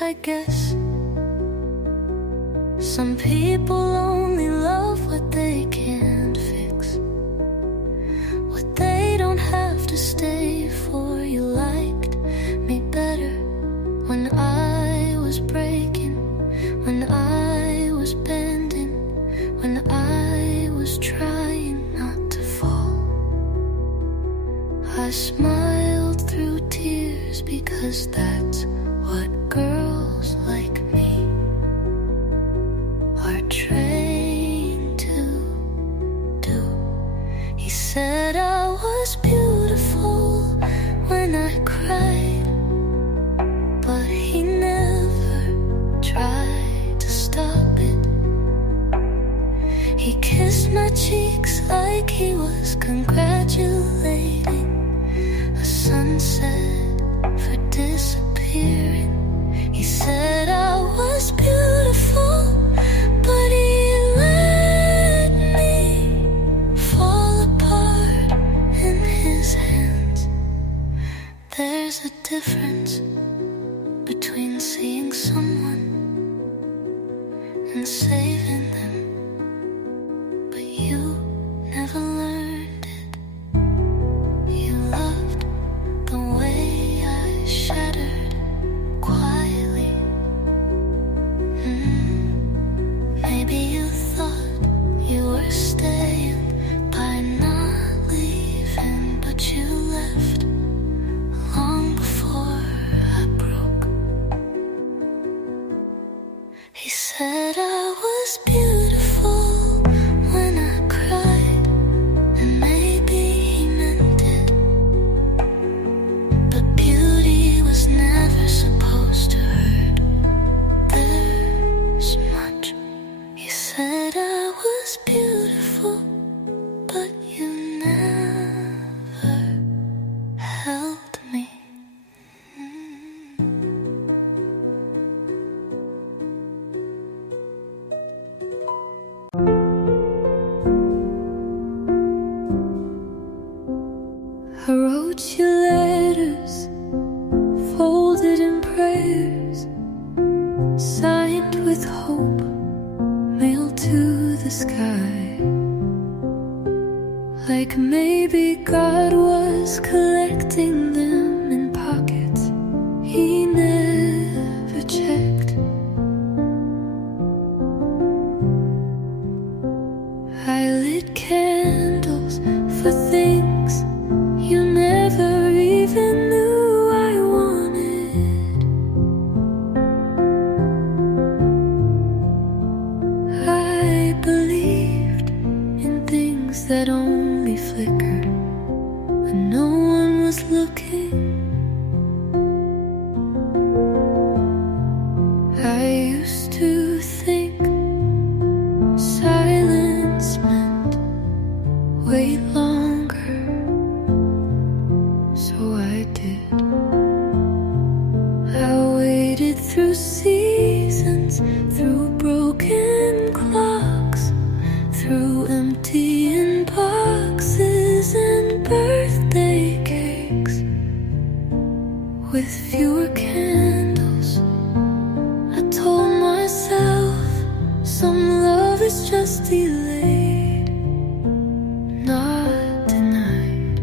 I guess some people only love what they can't fix, what they don't have to stay for. You liked me better when I was breaking, when I was bending, when I was trying not to fall. I smiled through tears because that's what girls like me are trained to do. He said I was beautiful when I cried, but he never tried to stop it. He kissed my cheeks like he was congratulating a sunset for disappearing. He said I was beautiful, but he let me fall apart in his hands. There's a difference between seeing someone and saving them, but you never learned it. You loved the way I shattered quietly. Maybe you thought you were staying by not leaving, but you left long before I broke. He said I was beautiful when I cried, and maybe he meant it, but beauty was never supposed to hurt this much. He said I was beautiful, but you never held me. I wrote you letters, folded in prayers, signed with hope, mailed to the sky. Like maybe God was collecting them in pockets he never checked. I lit candles for things you never even knew I wanted. I believed lights that only flickered when no one was looking. I used to think silence meant wait longer, so I did. I waited through seasons, through broken clocks, through empty inboxes and birthday cakes. With fewer candles, I told myself some love is just delayed, not denied.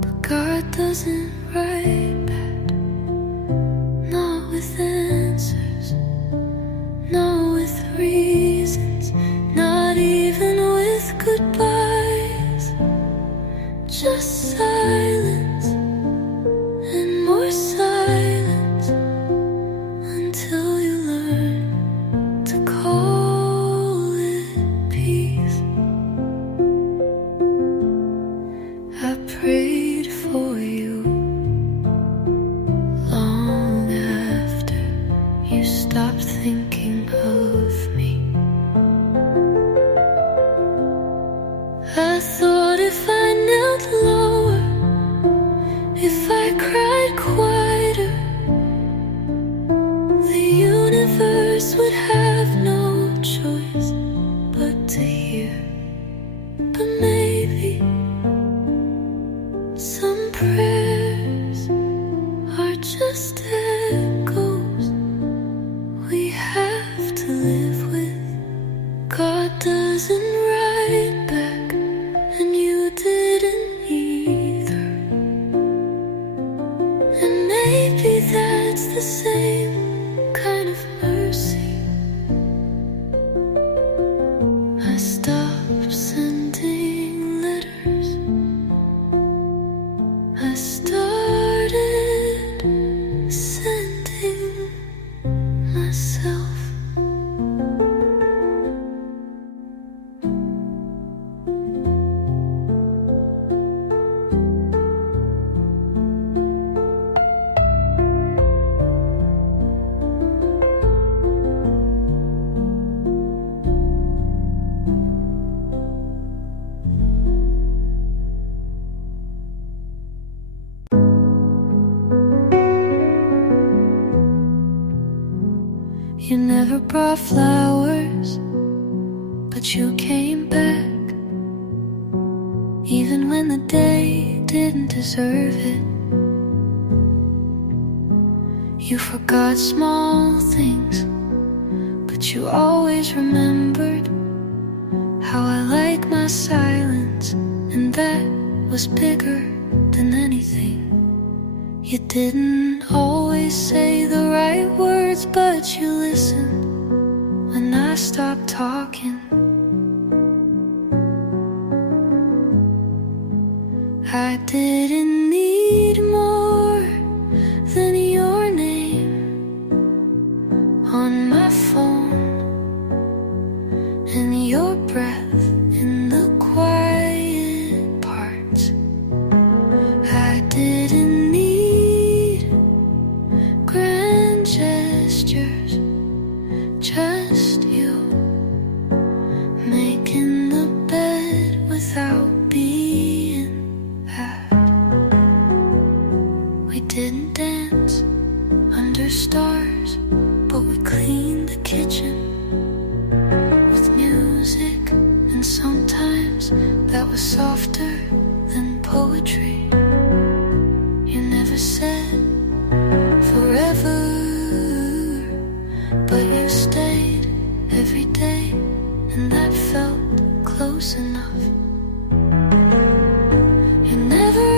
But God doesn't write back, not with answers, not with reasons, not even with goodbyes. Just silence and more silence until you learn to call it peace. I prayed for you long after you stopped thinking of me. I thought if I knelt lower, if I cried quieter, the universe would have no choice but to hear. But maybe some prayers are just echoes we have to live with. God doesn't write back, and you didn't either. And maybe that's the same kind of mercy. I stopped sending letters. I started sending myself. You never brought flowers, but you came back, even when the day didn't deserve it. You forgot small things, but you always remembered how I like my silence, and that was bigger than anything. You didn't always say the right words, but you listened when I stopped talking. I didn't need more than your name on my phone and your breath in the quiet parts. I didn't need grand gestures, just you making the bed without being asked. We didn't dance under stars, but we cleaned the kitchen with music, and sometimes that was softer than poetry. You never said forever, but you stayed every day, and that felt close enough. You never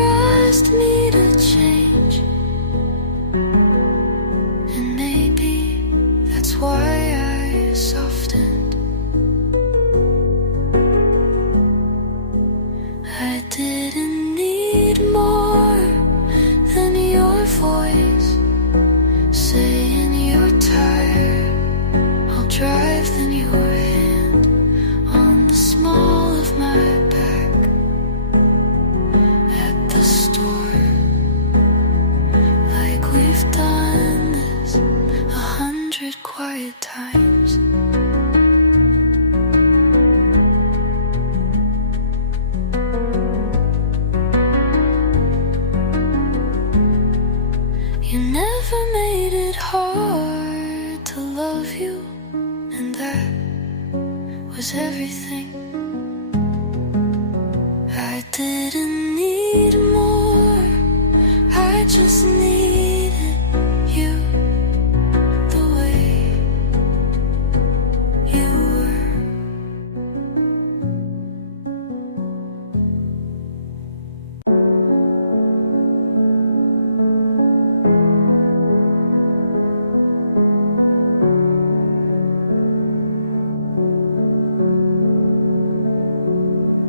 asked me to change, and maybe that's why I softened. I didn't need more than your voice saying you're tired. I'll drive, then your hand on the small of my was everything. I didn't need more, I just needed you the way you were.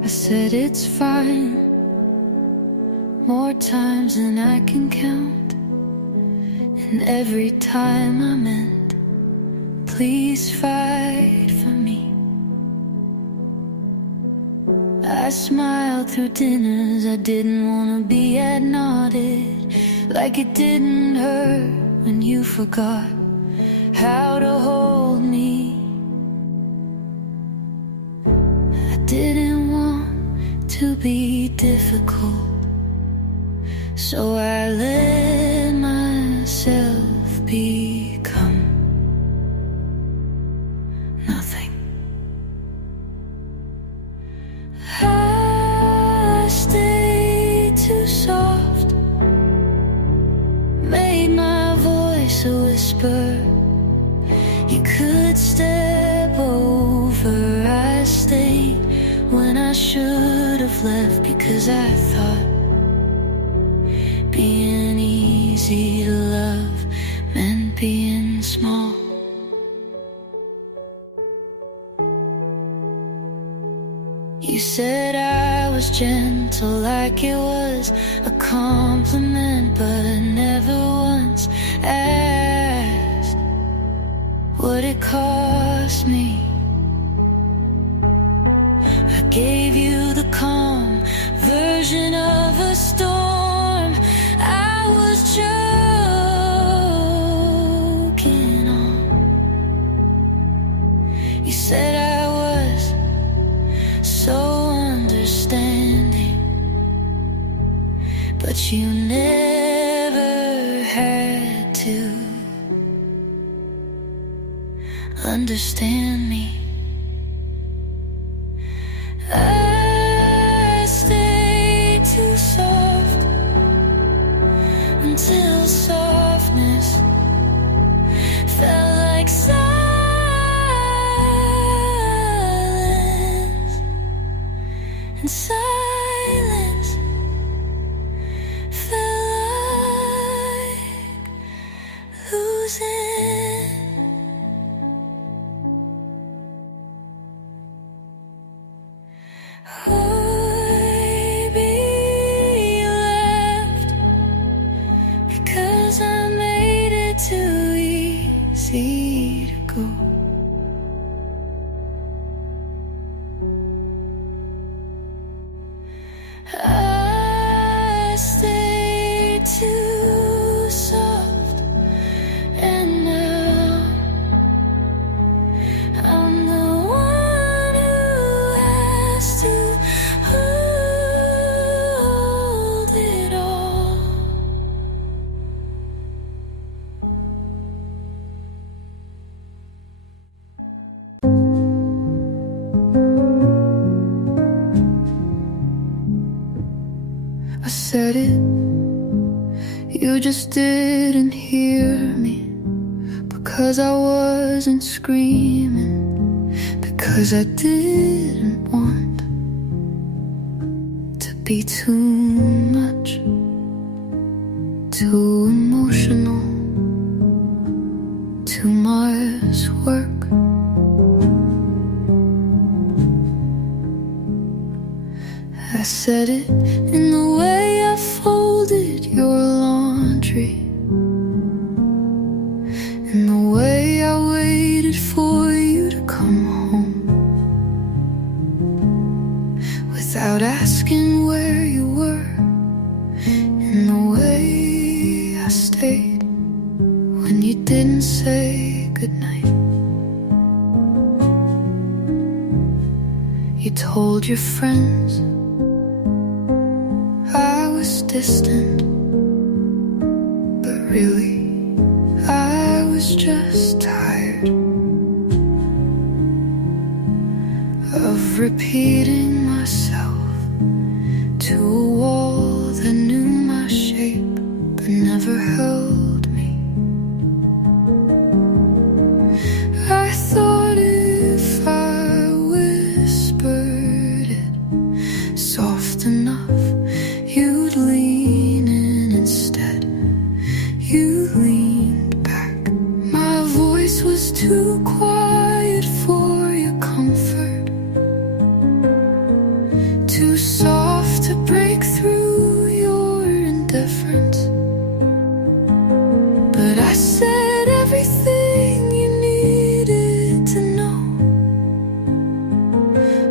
I said it's fine, more times than I can count. And every time I meant, please fight for me. I smiled through dinners I didn't wanna be at, nodded like it didn't hurt when you forgot how to hold me. I didn't want to be difficult, so I let myself become nothing. I stayed too soft, made my voice a whisper you could step over. I stayed when I should have left, because I thought being easy to love meant being small. You said I was gentle, like it was a compliment, but I never once asked what it cost me. I gave you the calm version of a storm I was joking on. You said I was so understanding, but you never had to understand me. I stayed too soft until softness felt like silence, and silence felt like losing. I'd be left because I made it too easy to go. I stayed too soft, and now I'm the one who has to hold it all. I said it, you just didn't hear me, because I wasn't screaming, because I didn't want to be too much, too emotional, too much work. I said it in the way I folded your laundry, in the way I waited for you to come home, without asking where you were, in the way I stayed when you didn't say goodnight. You told your friends I was distant, but really I was just tired. of repeating myself to a wall that knew my shape but never held me. I thought if I whispered it soft enough, you'd lean in. Instead, you leaned back. My voice was too quiet for your comfort, too soft to break through your indifference. But I said everything you needed to know.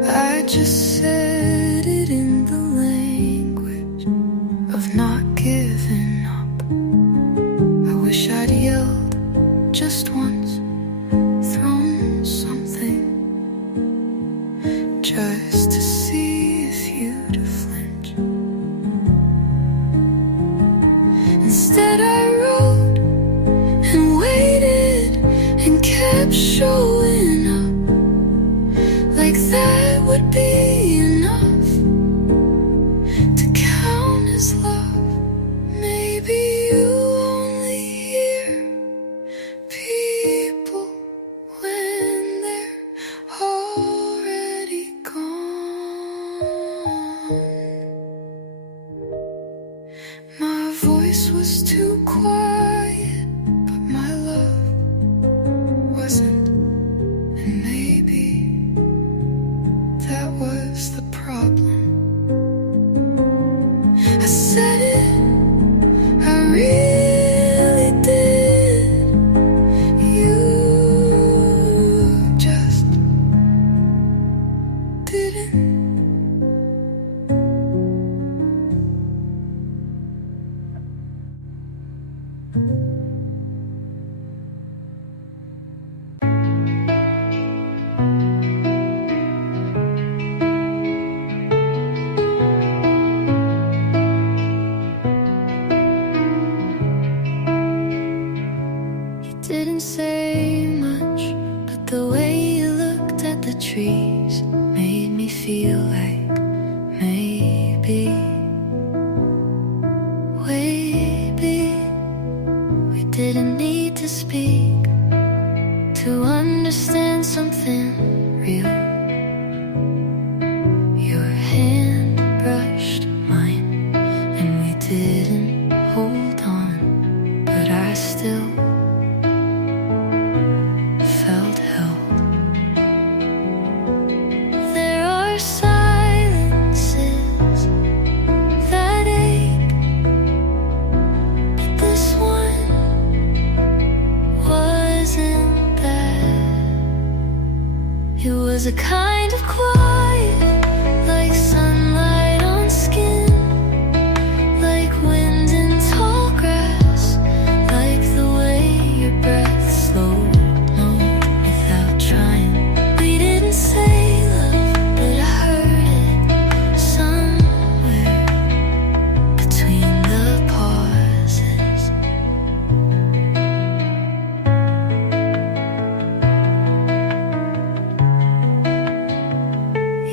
I just said it in the language of not giving up. I wish I'd yelled just once, thrown something, just to see if you'd flinch. Instead I wrote and waited and kept showing up, like that would be enough to count as love. Maybe you only hear people when they're already gone. My voice was too quiet, but my love wasn't. And maybe that was the problem. I said it, I really did. You just didn't. You didn't say much, but the way you looked at the trees made me feel like maybe we didn't need to speak to understand something real. Your hand brushed mine and we didn't hold on, but I still felt held. There are silences that ache, but this one wasn't that. It was a kind of quiet, like sunlight on skin, like wind in tall grass, like the way your breath slowed, no, without trying. We didn't say love, but I heard it somewhere between the pauses.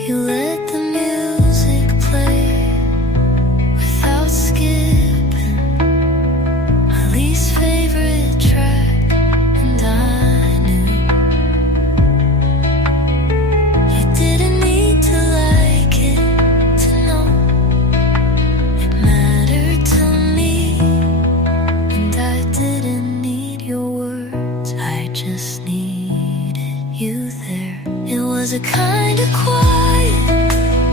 You let the music play without skipping my least favorite track, and I knew you didn't need to like it to know it mattered to me, and I didn't need your words, I just needed you there. It was a kind of quiet,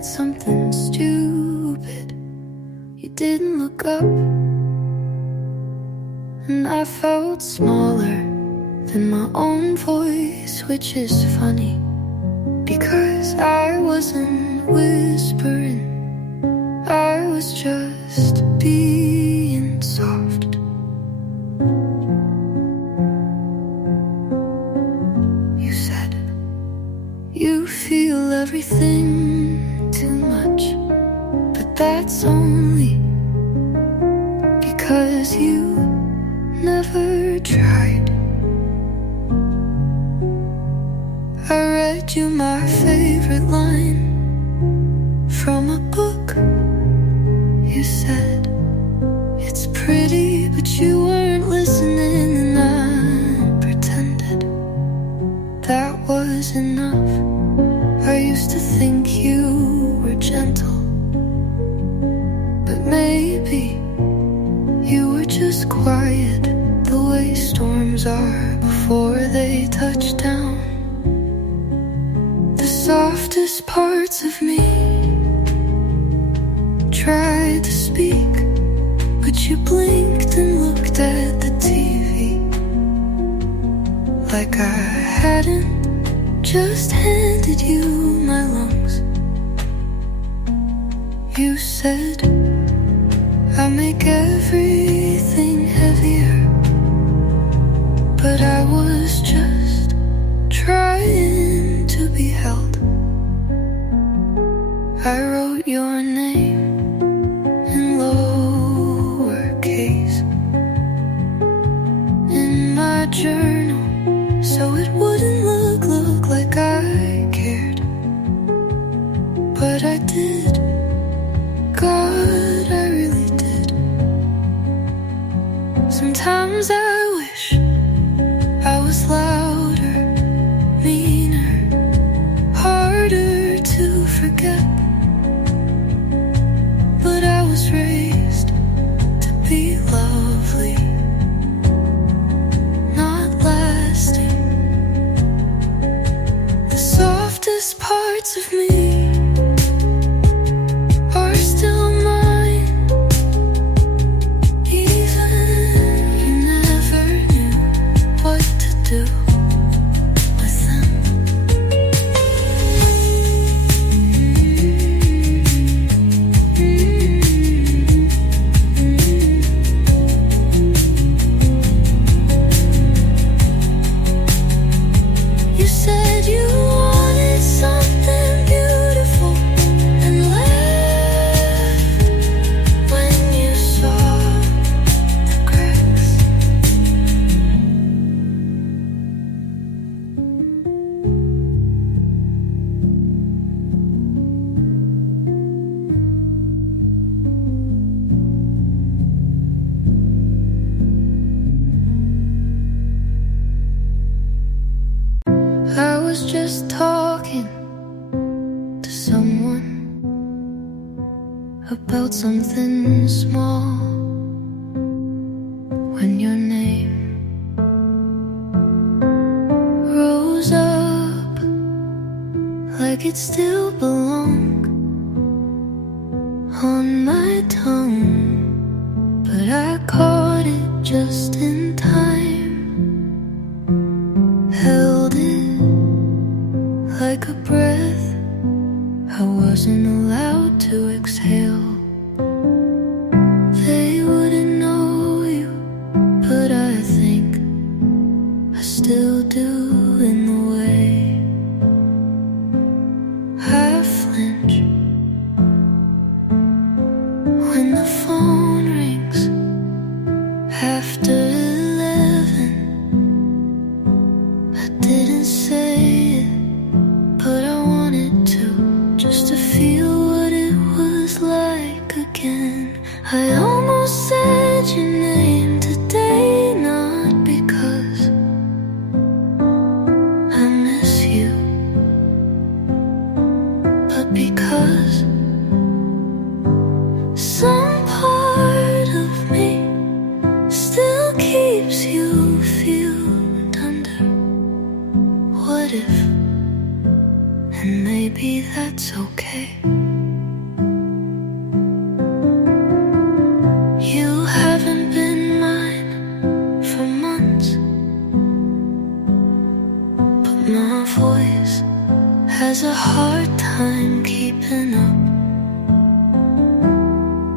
said something stupid. You didn't look up, and I felt smaller than my own voice, which is funny, because I wasn't whispering, I was just being soft. You said you feel everything too much, but that's only because you never tried. I read you my favorite line from a book. You said it's pretty, but you weren't listening, and I pretended that was enough. I used to think you were gentle, but maybe you were just quiet, the way storms are before they touch down. The softest parts of me tried to speak, but you blinked and looked at the TV like I hadn't just handed you my lungs. You said I make everything heavier, but I was just trying to be held. I wrote your name in lowercase in my journal, so it wouldn't look like I cared. But I did, God, I really did. Sometimes I wish I was louder, meaner, harder to forget. But I was raised to be lovely, not lasting. The softest parts of me are still mine, even you never knew what to do with them. You said you wanted something beautiful and laughed when you saw the cracks. I was just talking to someone about something small when your name rose up like it still belonged on my tongue, but I caught it just in time, held it like a breath I wasn't allowed to exhale. They wouldn't know you, but I think I still do in the way I flinch when the phone rings after 11. I didn't say it, but I wanted to, just to feel what it was like again. I almost said your name today, not because has a hard time keeping up.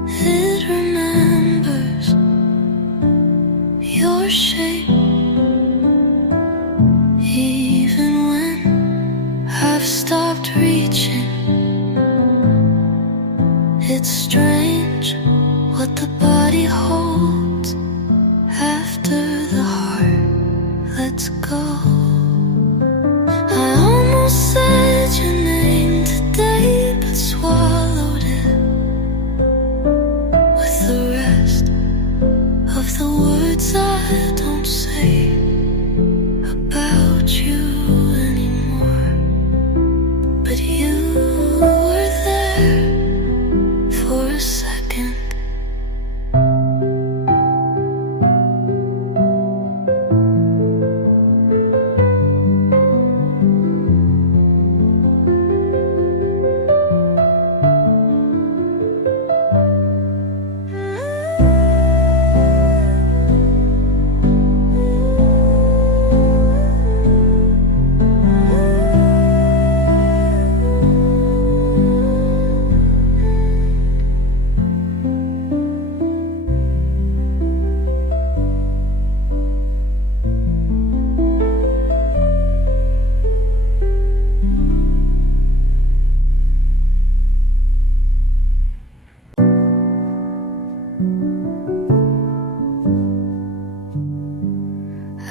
It remembers your shape, even when I've stopped reaching. It's strange what the body holds after the heart lets go. I almost said your name today, but swallowed it with the rest of the words I don't say about you anymore. But you were there for a second.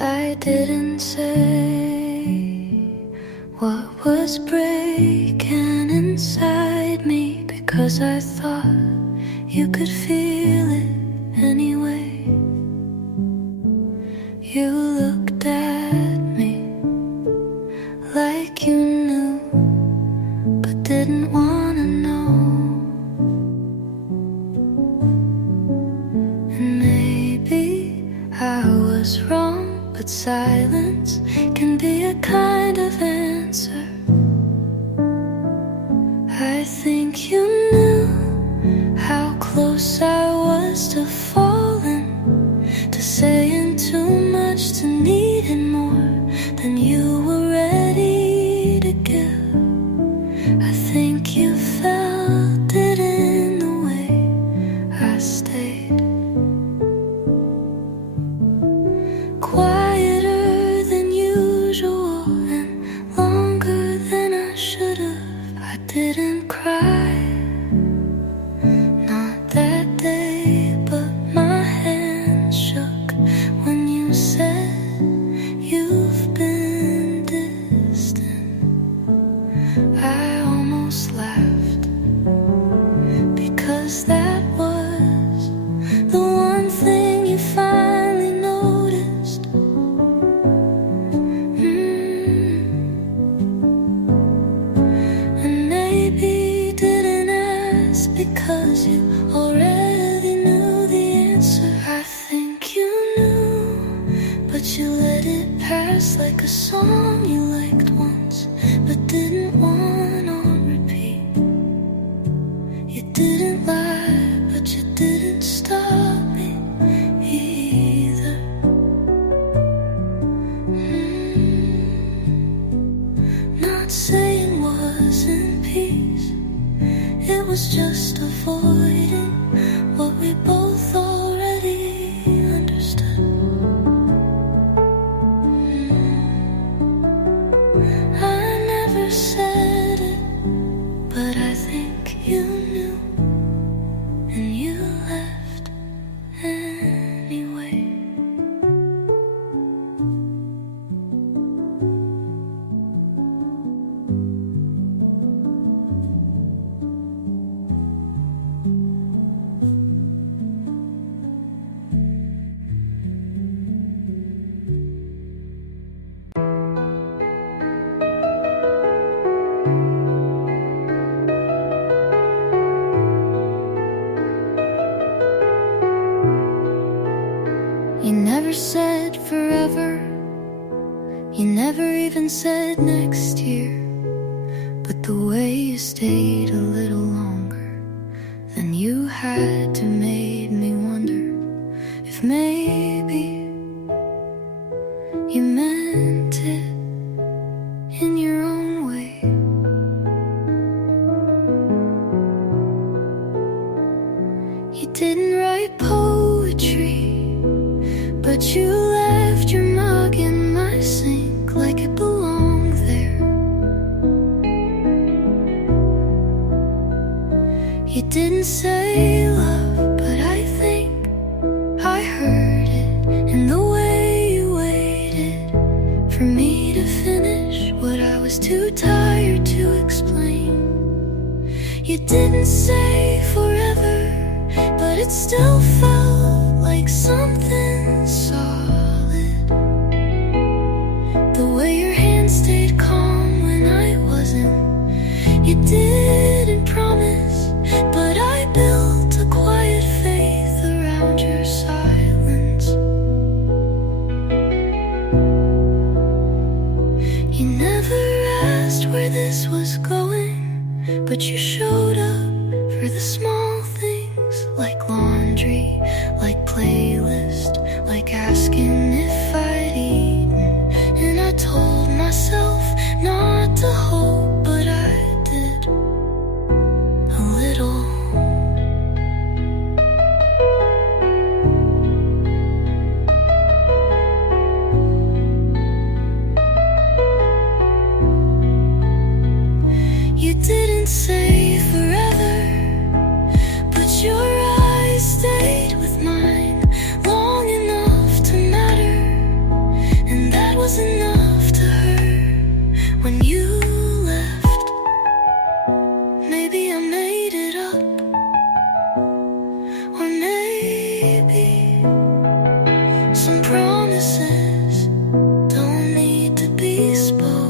I didn't say what was breaking inside me, because I thought you could feel it anyway. You looked at me like you knew, but didn't wanna know. And maybe I was wrong, but silence can be a kind of answer. I think you knew how close I was to falling, to saying too much, to needing more than you were ready to give. I think you felt it in the way I stayed. Quieter than usual and longer than I should have. I didn't cry, not that day, but my hands shook when you said you've been distant. I almost laughed, because that was the one thing you finally noticed. And maybe didn't ask because you already knew the answer. I think you knew, but you let it pass like a song you liked once, but didn't want on repeat. You didn't lie, but you didn't stop me either. Not saying wasn't peace, it was just avoiding what we both already understood. I never said it, but I think you knew, and you left anyway. You never said forever, you never even said next year, but the way you stayed a little longer than you had to made me wonder if maybe you meant it in your own way. you left your mug in my sink like it belonged there. You didn't say love, but I think I heard it in the way you waited for me to finish what I was too tired to explain. You didn't say forever, but it still felt like something solid. The way your hand stayed calm when I wasn't. You didn't promise, but I built a quiet faith around your silence. You never asked where this was going, but you showed up for the small things, like laundry, like playlist, like asking if I'd eaten. And I told myself not to hope, but I did a little. You didn't say forever, but your eyes stayed with mine long enough to matter, and that was enough to hurt when you left. Maybe I made it up, or maybe some promises don't need to be spoken.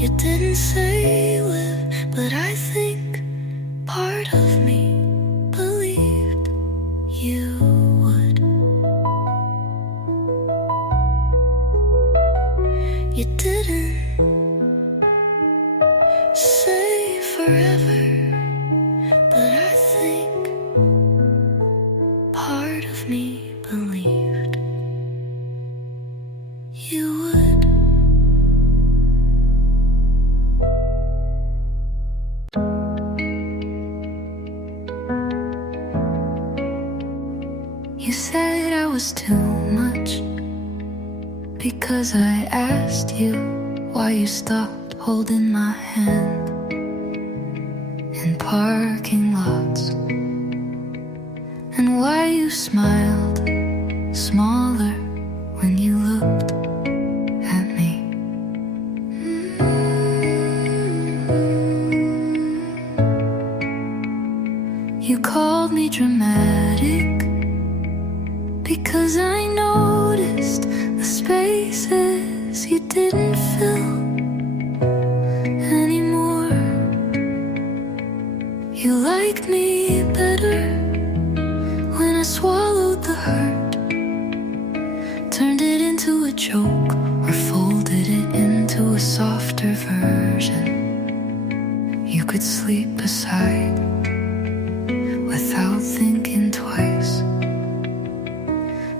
You didn't say live, but I think part of me believed you would. You didn't say forever, but I think part of me believed you would. You said I was too much because I asked you why you stopped holding my hand in parking lots, and why you smiled smaller when you looked at me. You called me dramatic because I noticed the spaces you didn't fill anymore. You liked me better when I swallowed the hurt, turned it into a joke, or folded it into a softer version you could sleep beside without thinking twice.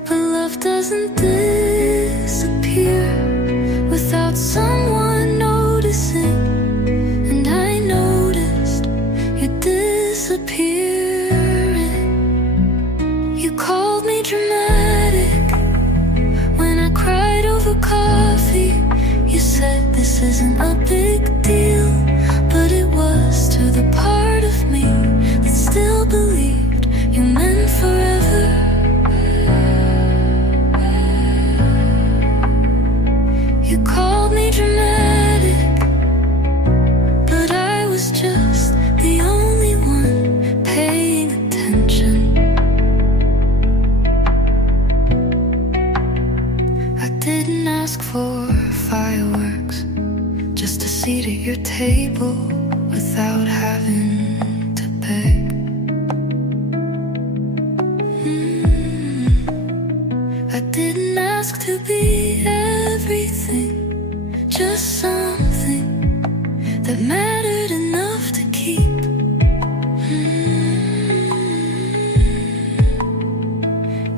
But love doesn't disappear without someone noticing, and I noticed you disappearing. You called me dramatic when I cried over coffee. You said this isn't a big deal, but it was to the part of me that still believed you meant forever. You called me dramatic, but I was just the only one paying attention. I didn't ask for fireworks, just a seat at your table without having to beg. I didn't ask to be everything, just something that mattered enough to keep.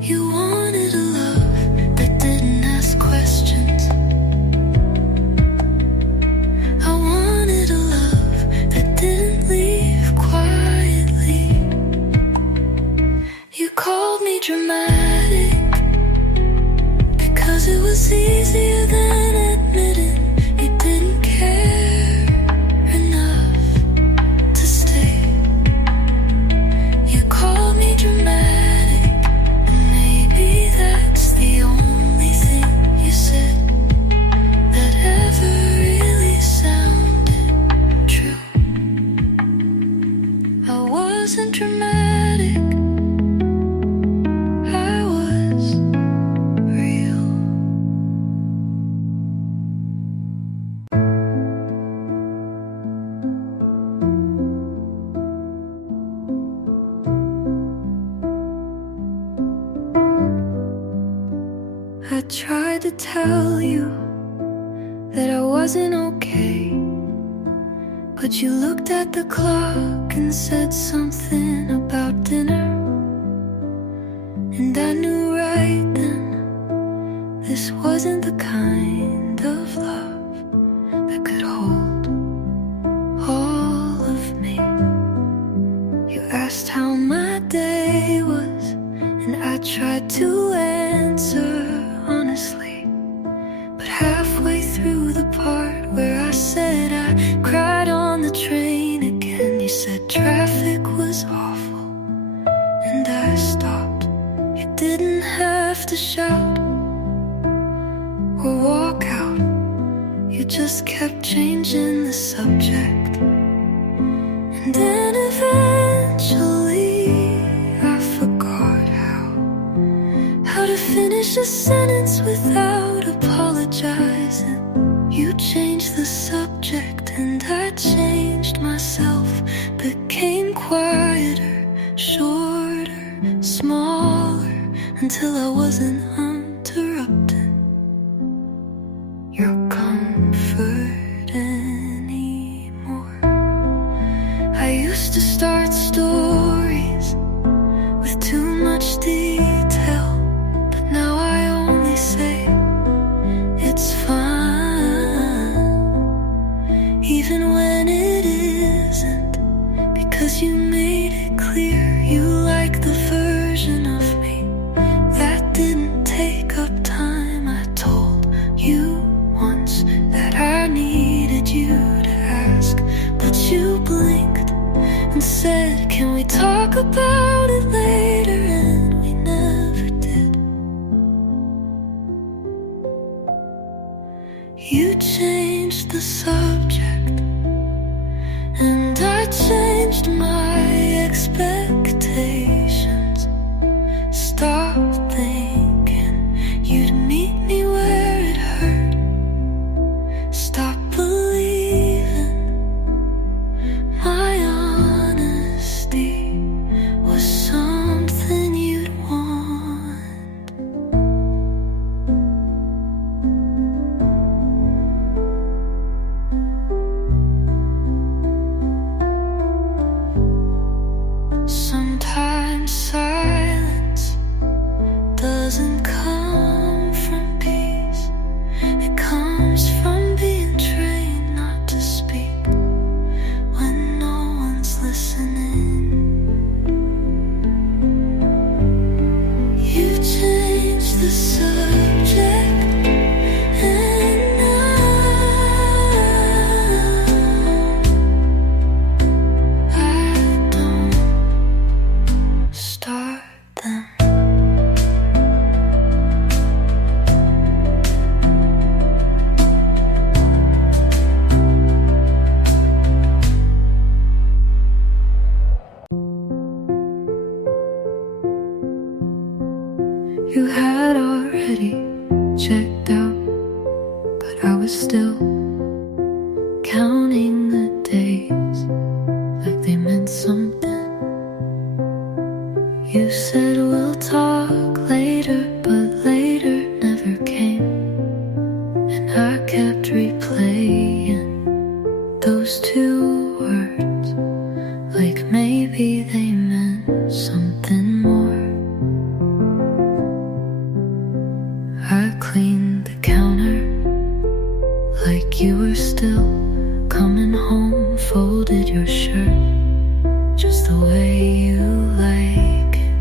You wanted a love that didn't ask questions. I wanted a love that didn't leave quietly. dramatic because it was easier than admitting you didn't care enough to stay. You called me dramatic, and maybe that's the only thing you said that ever really sounded true. I wasn't dramatic, I was real. I tried to tell you that I wasn't okay, but you looked at the clock and said something about dinner. And I knew right then this wasn't the kind of love that could hold all of me. You asked how my day was, and I tried to answer honestly. But halfway through the part where I said I cried on the train again, you said traffic was awful, and I stopped. You didn't have to shout or walk out, you just kept changing the subject. And then eventually I forgot how to finish a sentence without apologizing. You changed the subject and I changed myself, became quieter, shorter, smaller, until I wasn't interrupting your comfort anymore. I used to start stories with too much detail, but now I only say it's fine, even when it isn't, because you made it clear you like the version of me that didn't take up time. I told you once that I needed you to ask, but you blinked and said, can we talk about it later? And we never did. You changed the subject, and I changed my expectations. Stopped thinking you'd meet me where it hurt. Stopped believing my honesty was something you'd want. Sometimes silence doesn't come from peace. It comes from being trained not to speak when no one's listening. You changed the subject, and I don't start them. You had already checked out, but I was still counting the days like they meant something. You said we'll talk later, but later never came, and I kept replaying those two words like maybe they meant something more. I cleaned the counter like you were still coming home, folded your shirt just the way you like it.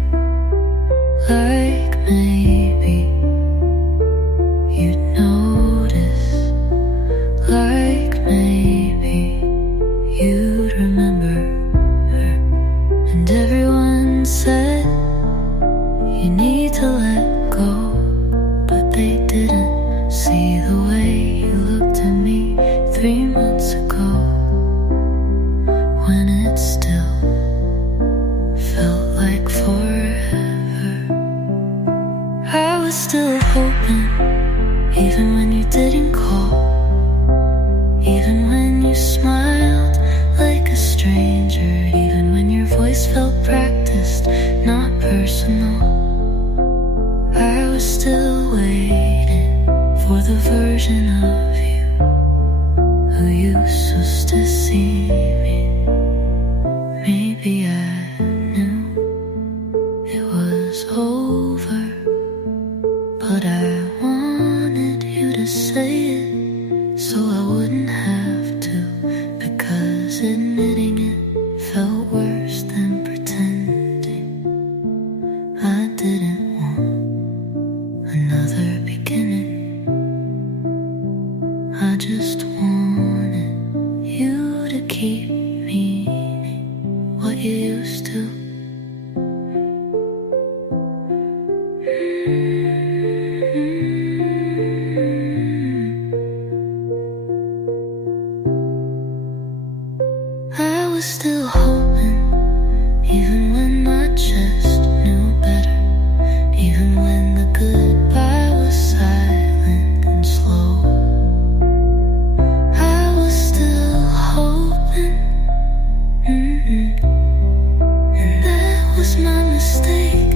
to let go, but they didn't see the way you looked at me 3 months ago, when it still felt like forever. I was still hoping, even when you didn't call, even when you smiled like a stranger, even when your voice felt practiced, not personal. I was still waiting for the version of you who used to see me. Maybe I knew it was over, but I wanted you to say it so I wouldn't have to, because admitting it felt worse than pretending. I didn't want another beginning. I just wanted you to keep meaning what you used to. I was still hoping, even when my chest knew better, even when the goodbye was silent and slow. I was still hoping, and that was my mistake.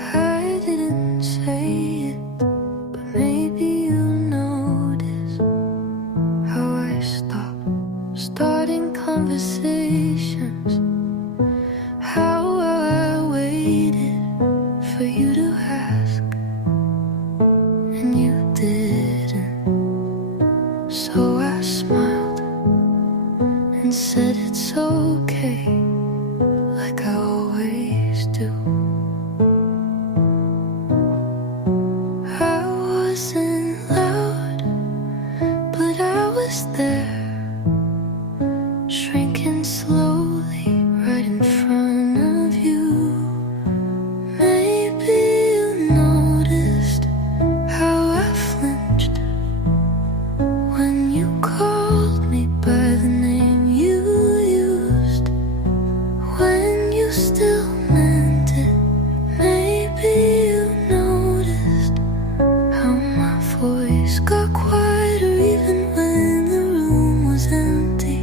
I didn't say it, but maybe you notice how I stopped starting conversations, how I waited for you to ask, and you didn't. So I smiled and said it's okay, like I always do. I wasn't loud, but I was there, shrinking slowly right in front of you. Maybe you noticed how I flinched when you called me by the name you used, when you still meant it. Maybe you noticed how my voice got quieter even when the room was empty.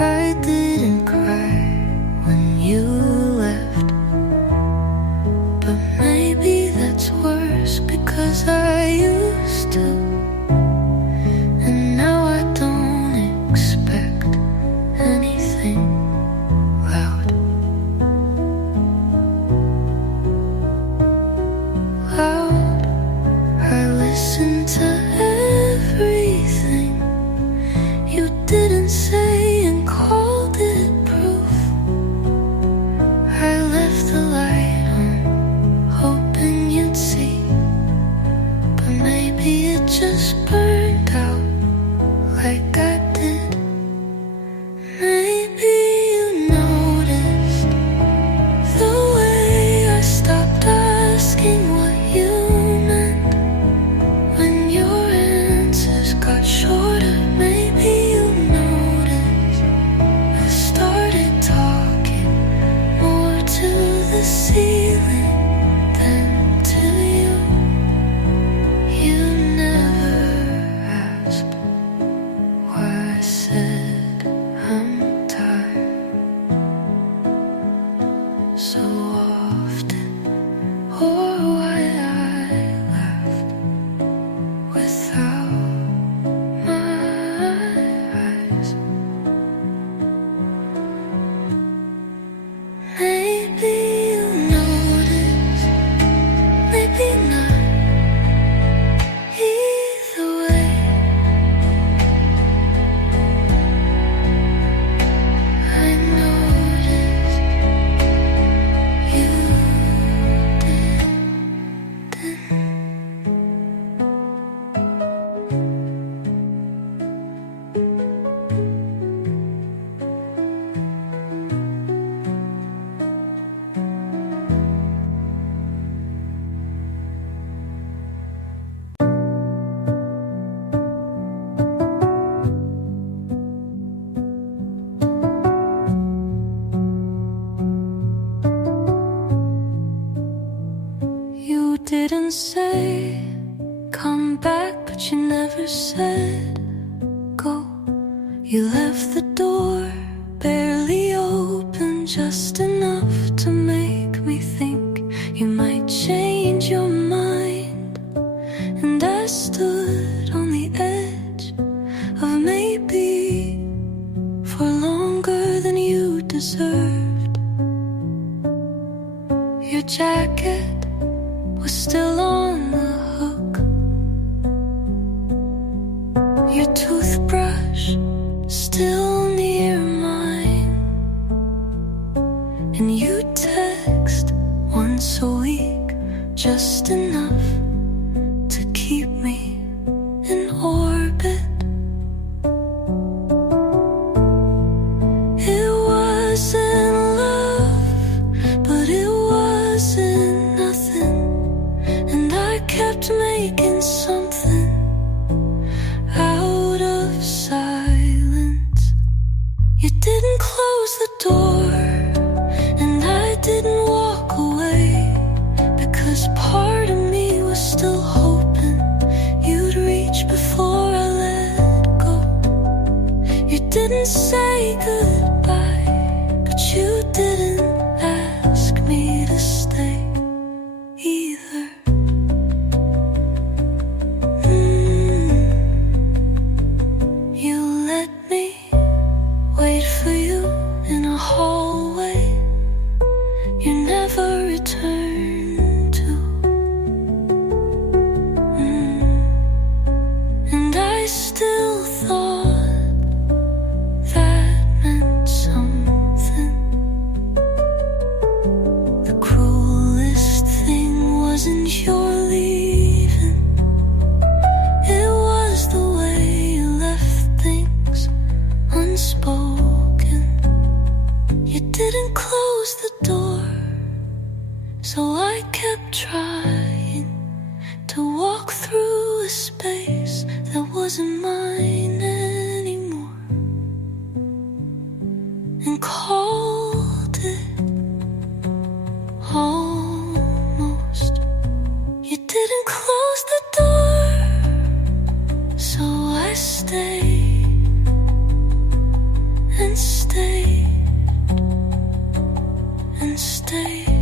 I didn't cry when you left, but maybe that's worse, because I used to, and now I don't expect anything loud. Loud didn't say come back, but you never said go. You left the door barely open, just enough to make me think you might change your mind. And I stood on the edge of maybe for longer than you deserved. Your jacket was still on the hook, your toothbrush still near mine, and you text once a week, just enough to keep me in orbit. It wasn't love, but it wasn't nothing, and I kept making something out of silence. You didn't close the door, and I didn't walk away, because part of me was still hoping you'd reach before I let go. You didn't say goodbye, but you didn't ask me to stay either. You let me wait for you in a hallway you never returned to. And I still thought that meant something. The cruelest thing wasn't your leaving, it was the way you left things unspoken. You didn't close the door, so I kept trying to walk through a space that wasn't mine anymore, and called it almost. You didn't close the door, so I stayed and stayed and stayed.